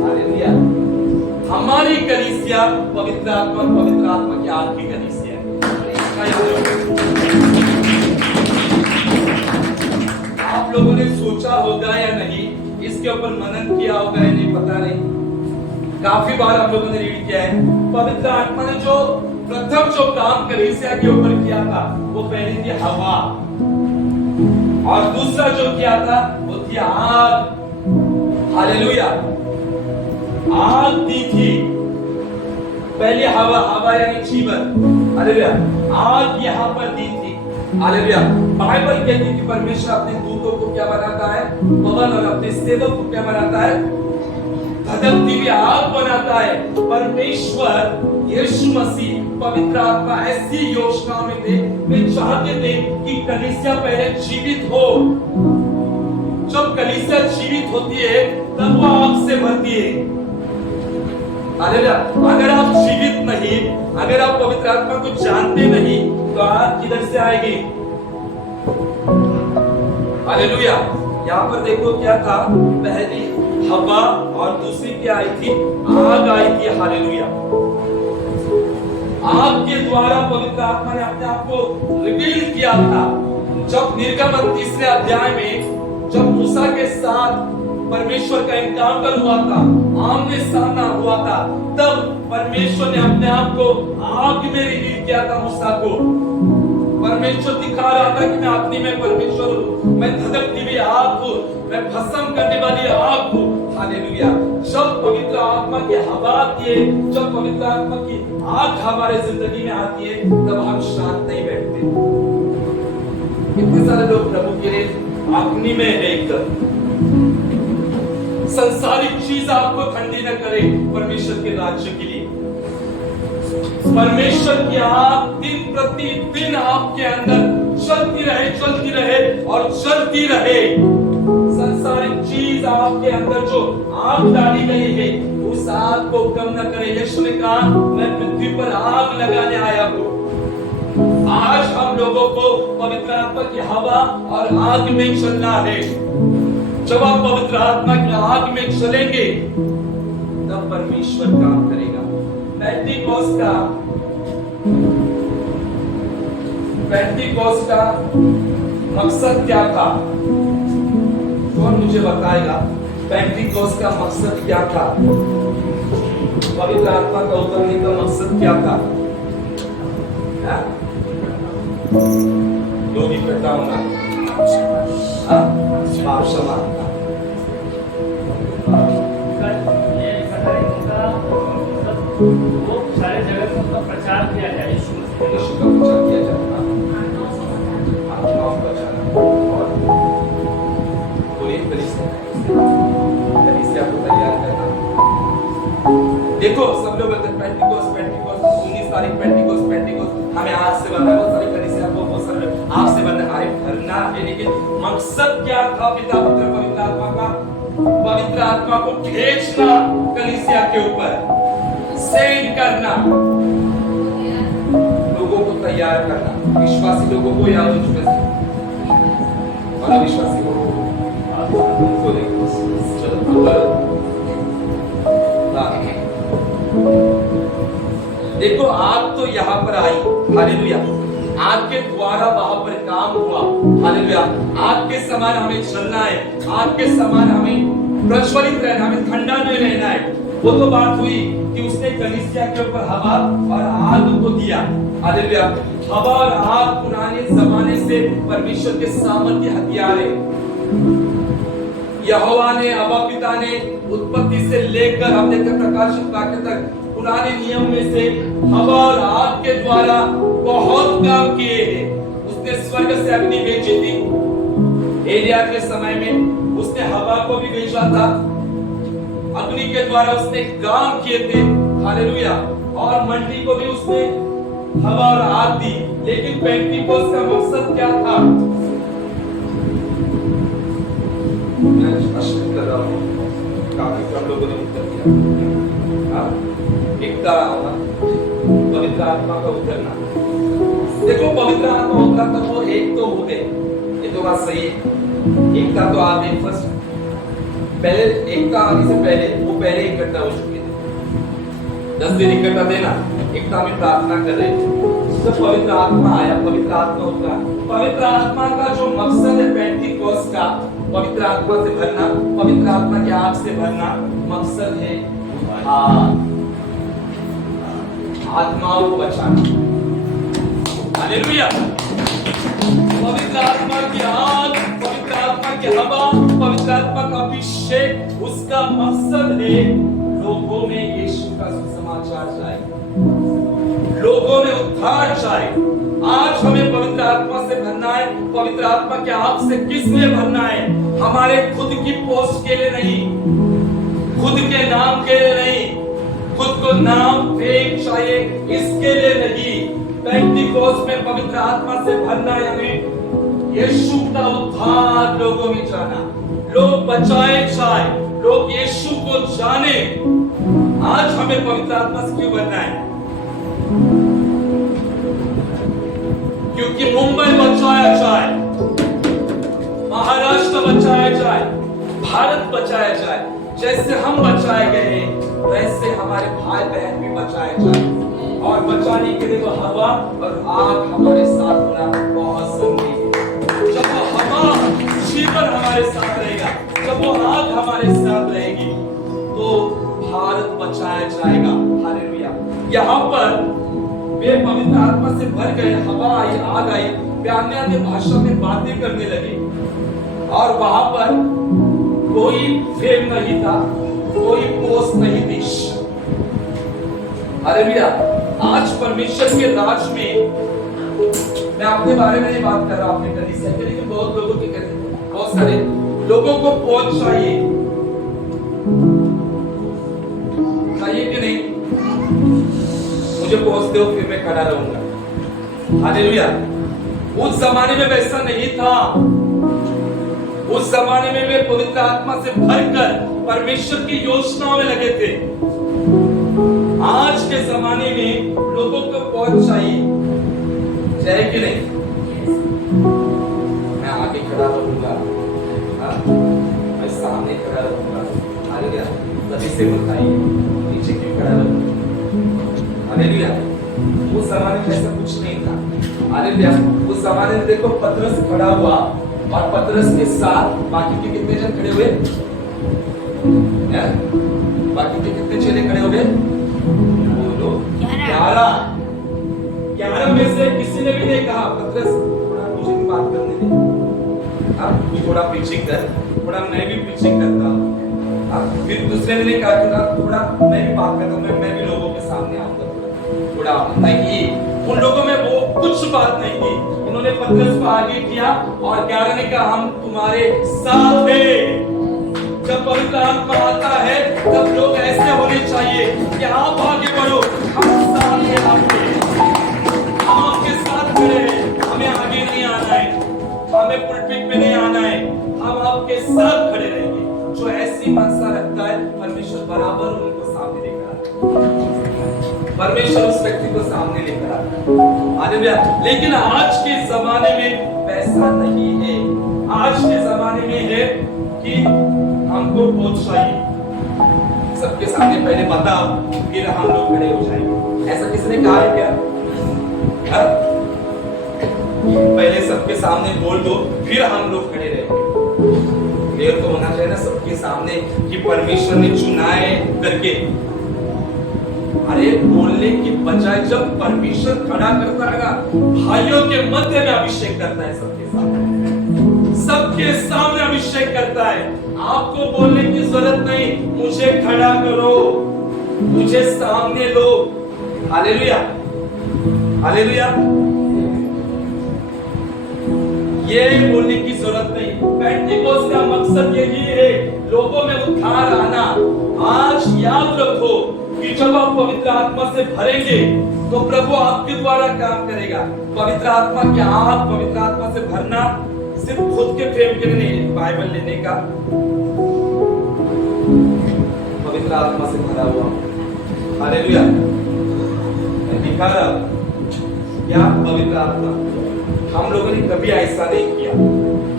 हालेलुया। हमारी कलीसिया पवित्र आत्मा की आग की कलीसिया है। आप लोगों ने सोचा होगा या नहीं, इसके ऊपर मनन किया होगा या नहीं पता नहीं। काफी बार हम लोगों ने रीड किया है, पवित्र आत्मा ने जो प्रथम जो काम कलीसिया के ऊपर किया था वो पहली थी हवा, और दूसरा जो किया था वो थी आग। हालेलुया, आग दी थी पहले, हवा, हवा यानी जीवन। हालेलुया, आग यहाँ पर दी थी। हालेलुया, बाइबल कहती है कि परमेश्वर अपने दूतों को क्या बनाता है? पवन, और अपने सेवक को क्या बनाता है? धधकती हुई आग बनाता है। परमेश्वर यीशु मसीह पवित्र आत्मा ऐसी योजना में थे, वे चाहते थे कि कलीसिया पहले जीवित हो। जब कलीसिया जीवित होती है तब वो आग से भरती है। हालेलुया, अगर आप जीवित नहीं, अगर आप पवित्र आत्मा को जानते नहीं तो आग किधर से आएगी? हालेलुया, यहाँ पर देखो क्या था, पहली हवा और दूसरी क्या आई थी? आग आई थी। हालेलुया, आग के द्वारा पवित्र आत्मा ने अपने आप को रिवील किया था। जब निर्गमन 3 अध्याय में जब मूसा के साथ परमेश्वर का एनकाउंटर हुआ था, आमने सामना हुआ था, तब परमेश्वर ने अपने आप को आग में रिवील किया था मूसा को। परमेश्वर दिखा रहा था कि मैं अग्नि में परमेश्वर हूँ, मैं धधकती हुई आग हूँ, मैं भस्म करने वाली आग हूँ। हालेलुया, जब पवित्र आत्मा की हवा आती है, जब पवित्र आत्मा की आग हमारे जिंदगी में आती है, तब हम शांत नहीं बैठते। कितने सारे लोग प्रभु के लिए अग्नि में रहकर संसारिक चीज आपको ठंडी न करे परमेश्वर के राज्य के लिए। परमेश्वर की आग दिन प्रतिदिन आपके अंदर चलती रहे और चलती रहे। संसारिक चीज आपके अंदर जो आग डाली गई है उस आग को कम न करे। यीशु ने कहा, मैं पृथ्वी पर आग लगाने आया हूँ। आज हम लोगों को पवित्र आत्मा की हवा और आग में चलना है। जब आप पवित्र आत्मा की आग में चलेंगे तब परमेश्वर काम करेगा। पेंटिकोस्ट का मकसद क्या था? कौन मुझे बताएगा पेंटिकोस्ट का मकसद क्या था? पवित्र आत्मा का उतरने का मकसद क्या था? लोग इकट्ठा होना, पाप क्षमा, वो सारे जगत में उसका प्रचार किया जाए, यीशु का प्रचार किया जाता है, आत्माओं का प्रचार, और पूरी कलीसिया को तैयार करना। देखो सब लोग बोलते हैं पेंटिकोस्ट 19 तारीख पेंटिकोस्ट, हमें आज से बनना है, बहुत सारी कलीसिया को बहुत सारे आज से बनना है, भरना है। लेकिन मकसद क्या था पिता पुत्र पवित्र आत्मा का? पवित्र आत्मा को भेजना कलीसिया के ऊपर, सेंड करना, लोगों को तैयार करना, विश्वासी लोगों को या अविश्वासी लोगों को देखो। देखो आग तो यहाँ पर आई, हालेलुया, आग के द्वारा वहां पर काम हुआ, हालेलुया। आग के समान हमें चलना है, आग के समान हमें प्रज्वलित रहना, हमें ठंडा में रहना है। वो तो बात हुई कि उसने कलीसिया के ऊपर हवा और आग को दिया, हालेलुया। हवा और आग पुराने जमाने से परमेश्वर के सामर्थ्य हथियार है। यहोवा ने, अब्बा पिता ने उत्पत्ति से लेकर हमने प्रकाशित वाक्य तक पुराने नियम में से हवा और आग के द्वारा बहुत काम किए हैं। उसने स्वर्ग से अग्नि भेजी थी, एलिया के समय में उसने हवा को भी भेजा था, अग्नि के द्वारा उसने काम किए थे, हालेलुया। और मंडली को भी उसने हवा और आग दी। लेकिन पेंटिकोस्ट का मकसद क्या था? मैं स्पष्ट कर रहा हूँ, काफी कम लोगों ने उत्तर दिया। एकता होना, पवित्र आत्मा का उतरना। देखो पवित्र आत्मा उतरा तो वो एक तो हो गए, ये तो बात सही है। एकता तो आप एक फर्स्ट पहले एकता आने से पहले वो पहले इकट्ठा हो चुके थे। 10 दिन इकट्ठा देना, एकता में प्रार्थना कर रहे थे। जब पवित्र आत्मा आया, पवित्र आत्मा उतरा। पवित्र आत्मा का जो मकसद है पेंटिकोस्ट का, पवित्र आत्मा से भरना, पवित्र आत्मा की आग से भरना, मकसद है आत्माओं को बचाना। हालेलुया। पवित्र आत्मा की आग, पवित्र आत्मा की हवा, पवित्र आत्मा का अभिषेक, उसका मकसद है लोगों में यीशु का सुसमाचार जाए, लोगों में उद्धार जाए। आज हमें पवित्र आत्मा से भरना है। पवित्र आत्मा के आग से किस लिए भरना है? हमारे खुद की पोस्ट के लिए नहीं, खुद के नाम के लिए नहीं, खुद को नाम फेम चाहिए इसके लिए नहीं। पेंटिकोस्ट में पवित्र आत्मा से भरना है हमें यीशु का उद्धार लोगों में जाना, लोग बचाए जाए, लोग यीशु को जाने। आज हमें पवित्र आत्मा से क्यों भरना है? क्योंकि मुंबई बचाया जाए, महाराष्ट्र बचाया जाए, भारत बचाया जाए। जैसे हम बचाए गए वैसे हमारे भाई बहन भी बचाए जाए, और बचाने के लिए वो हवा और आग हमारे साथ होना बहुत जरूरी है। जब वो हवा जीवन हमारे साथ रहेगा, जब वो आग हमारे साथ रहेगी, तो भारत बचाया जाएगा। हालेलुया। यहाँ पर वे पवित्र आत्मा से भर गए, हवा आई, आग आई, वे अन्य भाषा में बातें करने लगे, और वहां पर कोई फेम नहीं था, कोई पोस्ट नहीं थी। हालेलुया। आज परमेश्वर के राज में, मैं अपने बारे में नहीं बात कर रहा हूं, अपने कलीसिया के, लेकिन बहुत लोगों के, बहुत सारे लोगों को पोस्ट चाहिए कि नहीं? मुझे पोस्ट दो फिर मैं खड़ा रहूंगा। हालेलुया। उस जमाने में वैसा नहीं था। उस जमाने में वे पवित्र आत्मा से भरकर परमेश्वर की योजनाओं में लगे थे। आज के जमाने में लोगों को पहुंच चाहिए, चाहे कि नहीं? मैं आगे खड़ा रहूंगा, मैं सामने खड़ा रहूंगा। हालेलुया। तभी से बताइए पीछे क्यों खड़ा रहूंगा? हालेलुया। उस जमाने में ऐसा कुछ नहीं था। हालेलुया। उस जमाने में देखो पतरस खड़ा हुआ, और पतरस के साथ बाकी के कितने जन खड़े हुए? बाकी के कितने चेले खड़े हुए? 11 में से किसी ने भी नहीं कहा पतरस थोड़ा मुझे भी बात करने दे, अब तू थोड़ा प्रीचिंग कर, थोड़ा मैं भी प्रीचिंग करता हूँ। फिर दूसरे ने नहीं कहा थोड़ा मैं भी बात करता हूँ, मैं भी लोगों के सामने आऊंगा, थोड़ा नहीं। उन लोगों में वो कुछ बात नहीं थी। उन्होंने पतरस को आगे किया, और 11 ने कहा हम तुम्हारे साथ हैं। जब पवित्र आत्मा आता है तब लोग ऐसे होने चाहिए कि आप आगे बढ़ो, हम सामने आगे, हम आपके साथ खड़े हैं, हमें आगे नहीं आना है, हमें पुलपिट में नहीं आना है, हम आपके साथ खड़े रहेंगे। जो ऐसी मनसा रखता है परमेश्वर बराबर उनको सामने लेकर आता है, परमेश्वर उस व्यक्ति को सामने लेकर आता है। हालेलुया। लेकिन आज के जमाने में वैसा नहीं है। आज के जमाने में है कि हमको बहुत चाहिए, सबके सामने पहले बताओ फिर हम लोग खड़े हो जाएंगे। ऐसा किसने कहा है क्या? पहले सबके सामने बोल दो फिर हम लोग खड़े रहेंगे। क्लियर तो होना चाहिए ना सबके सामने कि परमेश्वर ने चुना है करके। अरे बोलने की बजाय जब परमेश्वर खड़ा करता है ना, भाइयों के मध्य में अभिषेक करता है, सबके सामने अभिषेक करता है। आपको बोलने की जरूरत नहीं, मुझे खड़ा करो, मुझे सामने लो। हालेलुया। हालेलुया। ये बोलने की जरूरत नहीं। पेंटिकोस्ट का मकसद यही है, लोगों में उद्धार आना। आज याद रखो कि जब आप पवित्र आत्मा से भरेंगे तो प्रभु आपके द्वारा काम करेगा। पवित्र आत्मा की आग, पवित्र आत्मा से भरना सिर्फ खुद के प्रेम के लिए नहीं, बाइबल लेने का, पवित्र आत्मा से भरा हुआ। हालेलुया। दिखा रहा क्या पवित्र आत्मा? हम लोगों ने कभी ऐसा नहीं किया।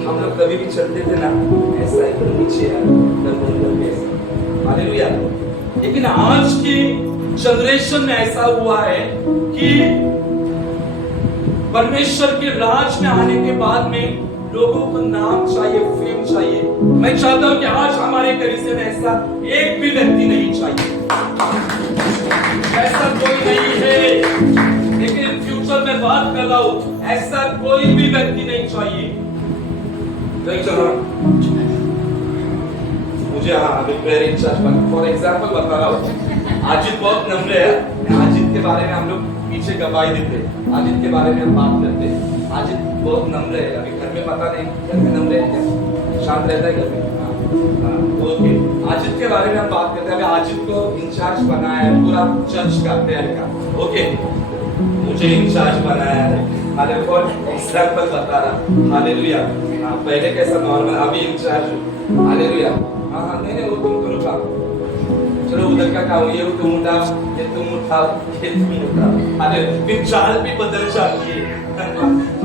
हम लोग कभी भी चलते थे ना, ऐसा एकदम नीचे ऐसा। हालेलुया। लेकिन आज की जनरेशन में ऐसा हुआ है कि परमेश्वर के राज में आने के बाद में लोगों को नाम चाहिए, फेम चाहिए। मैं चाहता हूं कि आज हमारे कलीसिया में ऐसा एक भी व्यक्ति नहीं चाहिए, ऐसा कोई नहीं है। रहा हूं, ऐसा कोई भी व्यक्ति नहीं चाहिए। नहीं चल रहा मुझे, हाँ अभी प्रेयर इंचार्ज फॉर एग्जाम्पल बता रहा हूँ। आजित बहुत नम्र है। आजित के बारे में हम लोग पीछे गवाही देते, आजित के बारे में हम बात करते। आजित बहुत नम्र है। अभी घर में पता नहीं घर में नम्र है क्या, शांत रहता है घर में। ओके, आजित के बारे में हम बात करते हैं। अभी आजित को इंचार्ज बनाया है पूरा चर्च का प्रेयर का। ओके, मुझे इंचार्ज बनाया है। अरे फॉर एग्जाम्पल बता रहा। हालेलुया। पहले कैसा नॉर्मल, अभी इंचार्ज हूँ। हालेलुया। हाँ नहीं वो तुम करो काम, चलो उधर का काम, ये तुम उठा, ये तुम उठा, ये तुम उठा। अरे फिर चाल भी बदल जाती है।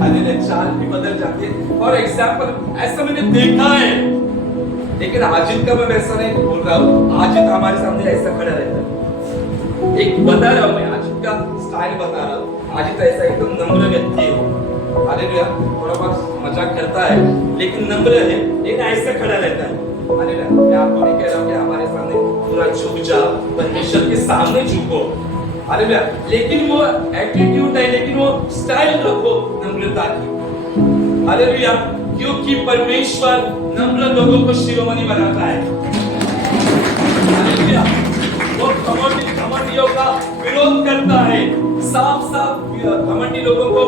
अरे चाल भी बदल जाती है। और एग्जाम्पल ऐसा मैंने देखा है, लेकिन आजित का मैं वैसा नहीं बोल रहा हूँ। आजित हमारे सामने ऐसा खड़ा रहता है। एक बता रहा हूँ मैं, आजित का स्टाइल बता रहा हूँ। आजित ऐसा एकदम नम्र व्यक्ति है। हालेलुया। थोड़ा बहुत मजाक करता है लेकिन नम्र है, लेकिन ऐसा खड़ा रहता है। हालेलुया। मैं आपको नहीं कह रहा हूँ कि हमारे सामने पूरा झुक जा, परमेश्वर के सामने झुको। हालेलुया। लेकिन वो एटीट्यूड है, लेकिन वो स्टाइल रखो नम्रता की। हालेलुया। क्योंकि परमेश्वर नम्र लोगों को शिरोमणि बनाता है। हालेलुया। वो घमंडियों का विरोध करता है, साफ साफ घमंडी लोगों को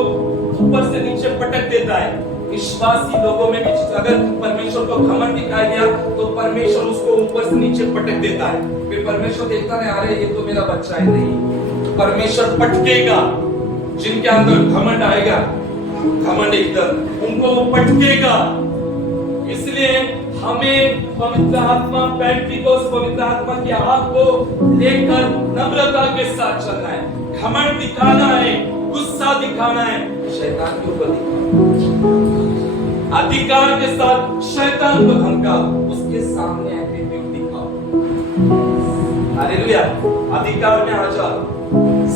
ऊपर से नीचे पटक देता है। विश्वासी लोगों में भी अगर परमेश्वर को घमंड दिखाई दिया तो परमेश्वर उसको ऊपर से नीचे पटक देता है। फिर परमेश्वर देखता है, अरे ये तो मेरा बच्चा है। नहीं, परमेश्वर पटकेगा जिनके अंदर घमंड आएगा, घमंड एकदम उनको वो पटकेगा। इसलिए हमें पवित्र आत्मा, पेंटिकोस्ट पवित्र आत्मा की आग को लेकर नम्रता के साथ चलना है। घमंड दिखाना है, गुस्सा दिखाना है, शैतान के ऊपर अधिकार के साथ शैतान को धमकाओ, उसके सामने एटीट्यूड दिखाओ। हालेलुया। अधिकार में आ जाओ,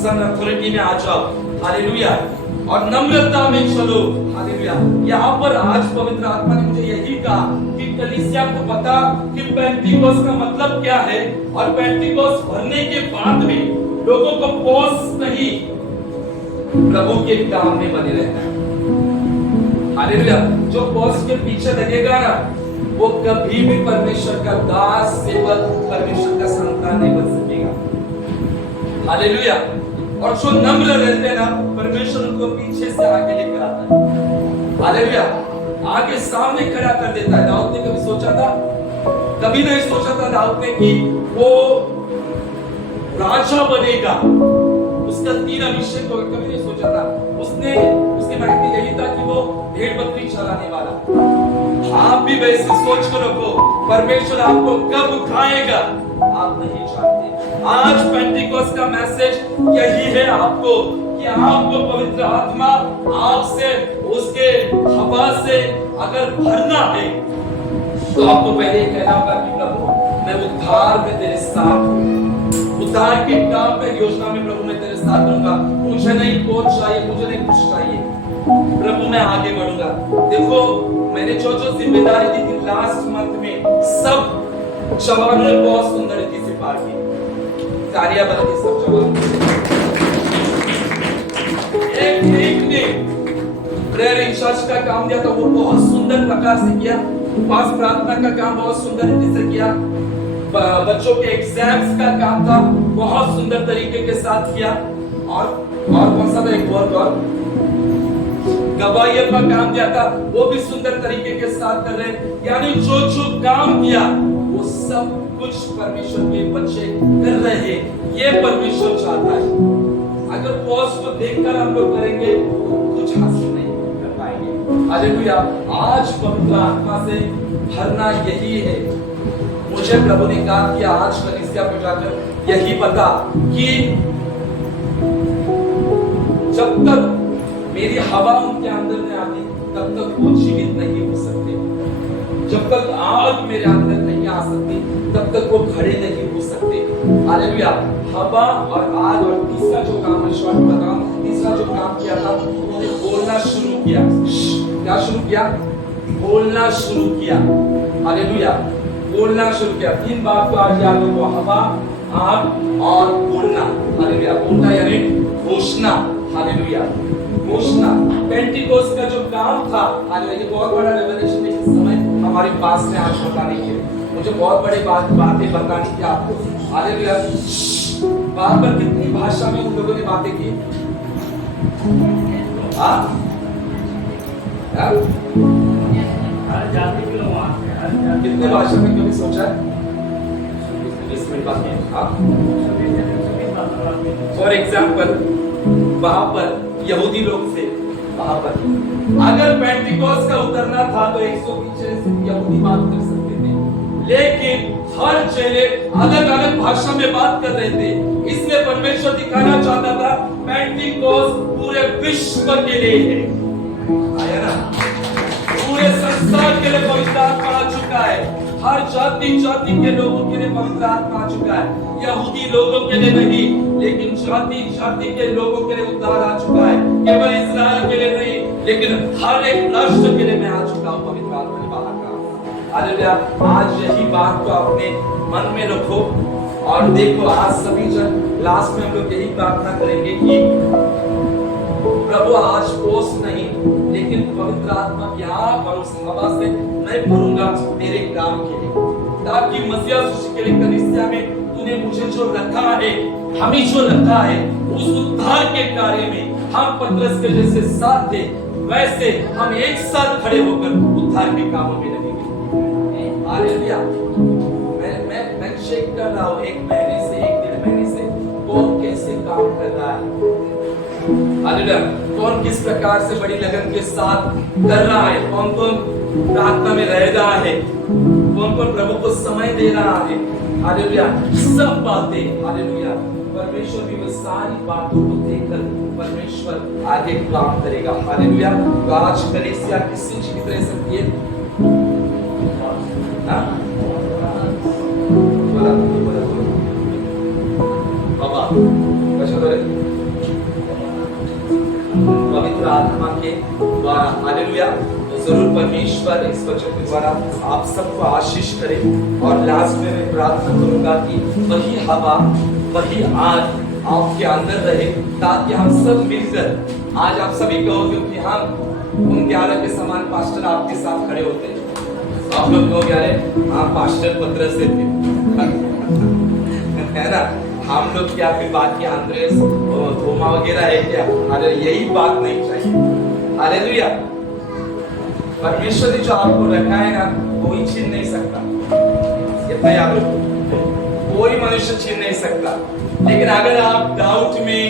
सन अथॉरिटी में आ जाओ। हालेलुया। और नम्रता में चलो। हालेलुया। यहाँ पर आज पवित्र आत्मा ने मुझे यही कहा कि कलीसिया को पता कि पेंटिकोस्ट का मतलब क्या है, और पेंटिकोस्ट भरने के बाद में लोगों को पॉज नहीं, प्रभु के काम में बने रहना है। हालेलुया। जो पॉज के पीछे लगेगा ना, वो कभी भी परमेश्वर का दास, सेवक, परमेश्वर का संतान नहीं बन सकेगा। हालेलुया। और जो नम्र रहते हैं ना, परमेश्वर उनको पीछे से आगे लेकर आता है। हालेलुया। आगे सामने खड़ा कर देता है। दाऊद ने कभी सोचा था? कभी नहीं सोचा था दाऊद ने कि वो राजा बनेगा, उसका 3 अभिषेक होगा। कभी नहीं सोचा था। उसके माइंड में यही था कि वो भेड़ बकरी चराने वाला। आप भी वैसे सोच कर रखो, परमेश्वर आपको कब उठाएगा आप नहीं जानते। आज पेंटिकोस्ट का मैसेज यही है आपको कि आपको पवित्र आत्मा आपसे, उसके हवा से अगर भरना है तो आपको पहले ही कहना होगा कि प्रभु मैं उद्धार में तेरे साथ हूं, उद्धार के काम में, योजना में प्रभु मैं तेरे साथ रहूंगा। मुझे नहीं कोच चाहिए, मुझे नहीं कुछ चाहिए, प्रभु मैं आगे बढ़ूंगा। देखो मैंने जो जिम्मेदारी दी थी लास्ट मंथ में, सब जवानों ने बहुत सुंदर रीति से पार की। कार्याबल के सब जवान एक ने प्रेयर इंचार्ज का काम दिया था, वो बहुत सुंदर प्रकार से किया। पास प्रार्थना का काम बहुत सुंदर रीति से किया। बच्चों के एग्जाम्स का काम था, बहुत सुंदर तरीके के साथ किया। और कौन सा था, एक और गवाहियों का काम दिया था, वो भी सुंदर तरीके के साथ कर रहे। यानी जो काम किया वो सब कुछ परमेश्वर के बच्चे कर रहे हैं। ये परमेश्वर चाहता है। अगर पॉज को देखकर हम लोग करेंगे तो कुछ हासिल नहीं कर पाएंगे। हालेलुया। आज पवित्र आत्मा से भरना यही है। मुझे प्रभु ने कहा कि आज कलीसिया पे जाकर यही बता कि जब तक मेरी हवा उनके अंदर नहीं आती तब तक वो जीवित नहीं हो सकते। जब तक आग मेरे अंदर नहीं आ सकती तब तक वो खड़े नहीं हो सकते। हालेलुया। हवा और आग, और तीसरा जो काम है, शॉर्ट बताऊं, तीसरा जो काम किया था, उन्होंने बोलना शुरू किया। क्या शुरू किया? बोलना शुरू किया। हालेलुया। बोलना शुरू किया। 3 बात को आज याद रखो, हवा, आग और बोलना। हालेलुया। बोलना यानी घोषणा। हालेलुया। घोषणा, पेंटिकोस्ट का जो काम था, आज ये बहुत बड़ा रेवलेशन है, इस समय हमारे पास में आज बताने के लिए मुझे बहुत बड़ी बातें बतानी थी आपको। हालेलुया। बार बार कितनी भाषा में उन लोगों ने बातें की? हर जाति के लोग वहाँ थे, हर जाति कितने भाषा में कभी सोचा है? 20 मिनट बाद में फॉर एग्जाम्पल वहां पर यहूदी लोग थे, वहां पर अगर पेंटिकोस्ट का उतरना था तो 120 यहूदी बात कर सकते थे, लेकिन हर चेले अलग अलग भाषा में बात कर रहे थे। इसमें परमेश्वर दिखाना चाहता था पेंटिकोस्ट पूरे विश्व के लिए है, आया ना, पूरे संसार के लिए पवित्र आत्मा आ चुका है, हर जाति के लोगों के लिए पवित्र आत्मा आ चुका है। यहूदी लोगों के लिए नहीं, लेकिन जाति के लोगों के लिए उद्धार आ चुका है। केवल इस्राएल के लिए नहीं, लेकिन हर एक राष्ट्र के लिए मैं आ चुका हूँ पवित्र आत्मा ने बाहर का। हालेलुया। आज यही बात को अपने मन में रखो और देखो, आज सभी जन लास्ट में हम लोग यही प्रार्थना करेंगे कि प्रभु आज पोस्ट नहीं, लेकिन पवित्र आत्मा की आप और उस हवा से मैं भरूंगा तेरे काम के लिए, ताकि मसीहा यीशु के लिए कलीसिया में तूने मुझे जो रखा है, हमें जो रखा है, उस उद्धार के कार्य में हम पतरस के जैसे साथ थे, वैसे हम एक साथ खड़े होकर उद्धार के कामों में लगेंगे। हालेलुया। मैं चेक कर रहा हूँ 1 महीने से 1.5 महीने से कौन कैसे काम कर रहा है। हालेलुया। कौन किस प्रकार से बड़ी लगन के साथ कर रहा है, कौन प्रार्थना में रह रहा है, कौन प्रभु को समय दे रहा है। हालेलुया। सब बातें, हालेलुया, परमेश्वर भी वो सारी बातों को देखकर परमेश्वर आगे काम करेगा। हालेलुया। तो आज कलीसिया किसी चीज की तरह सकती है, बाबा पवित्र आत्मा के द्वारा, हालेलुया, तो जरूर परमेश्वर इस वचन के द्वारा आप सबको आशीष करे। और लास्ट में मैं प्रार्थना करूंगा कि वही हवा, वही आग आपके अंदर रहे, ताकि हम सब मिलकर आज आप सभी कहोगे कि हम उन 11 के समान पास्टर आपके साथ खड़े होते हैं। आप लोग कहोगे अरे हाँ पास्टर पतरस से थे है ना, हम लोग क्या फिर बाकी अंद्रेस थोमा वगैरह है क्या? अरे यही बात नहीं चाहिए। हालेलुया। परमेश्वर ने जो आपको रखा है ना, कोई छीन नहीं सकता, इतना याद रखो, कोई मनुष्य छीन नहीं सकता। लेकिन अगर आप डाउट में,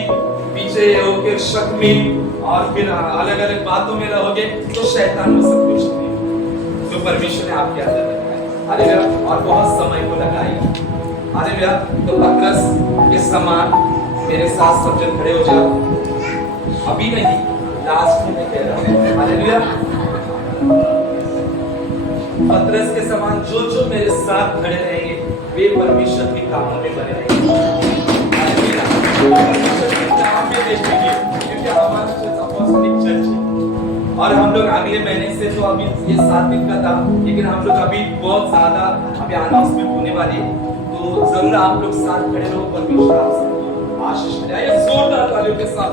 पीछे होकर शक में और फिर अलग अलग बातों में रहोगे तो शैतान वो सब कुछ नहीं जो परमेश्वर ने आपके अंदर रखा है। हालेलुया। और बहुत समय को लगाएगा। हालेलुया। तो पतरस के समान मेरे साथ सब जन खड़े हो जाओ, अभी नहीं, लास्ट में मैं कह रहा हूं। हालेलुया। पतरस के समान जो मेरे साथ खड़े रहेंगे वे परमेश्वर के कामों में बने रहेंगे। हालेलुया। परमेश्वर के काम में देखेंगे, क्योंकि हमारा चर्च अपॉस्टलिक चर्च है और हम लोग अगले महीने से, तो अभी ये 7 दिन का था, लेकिन हम लोग अभी बहुत ज्यादा अभी अनाउंसमेंट होने वाली है, तो जरूर आप लोग साथ खड़े रहो, परमेश्वर आप सबको आशीष दे। जोरदार तालियों के साथ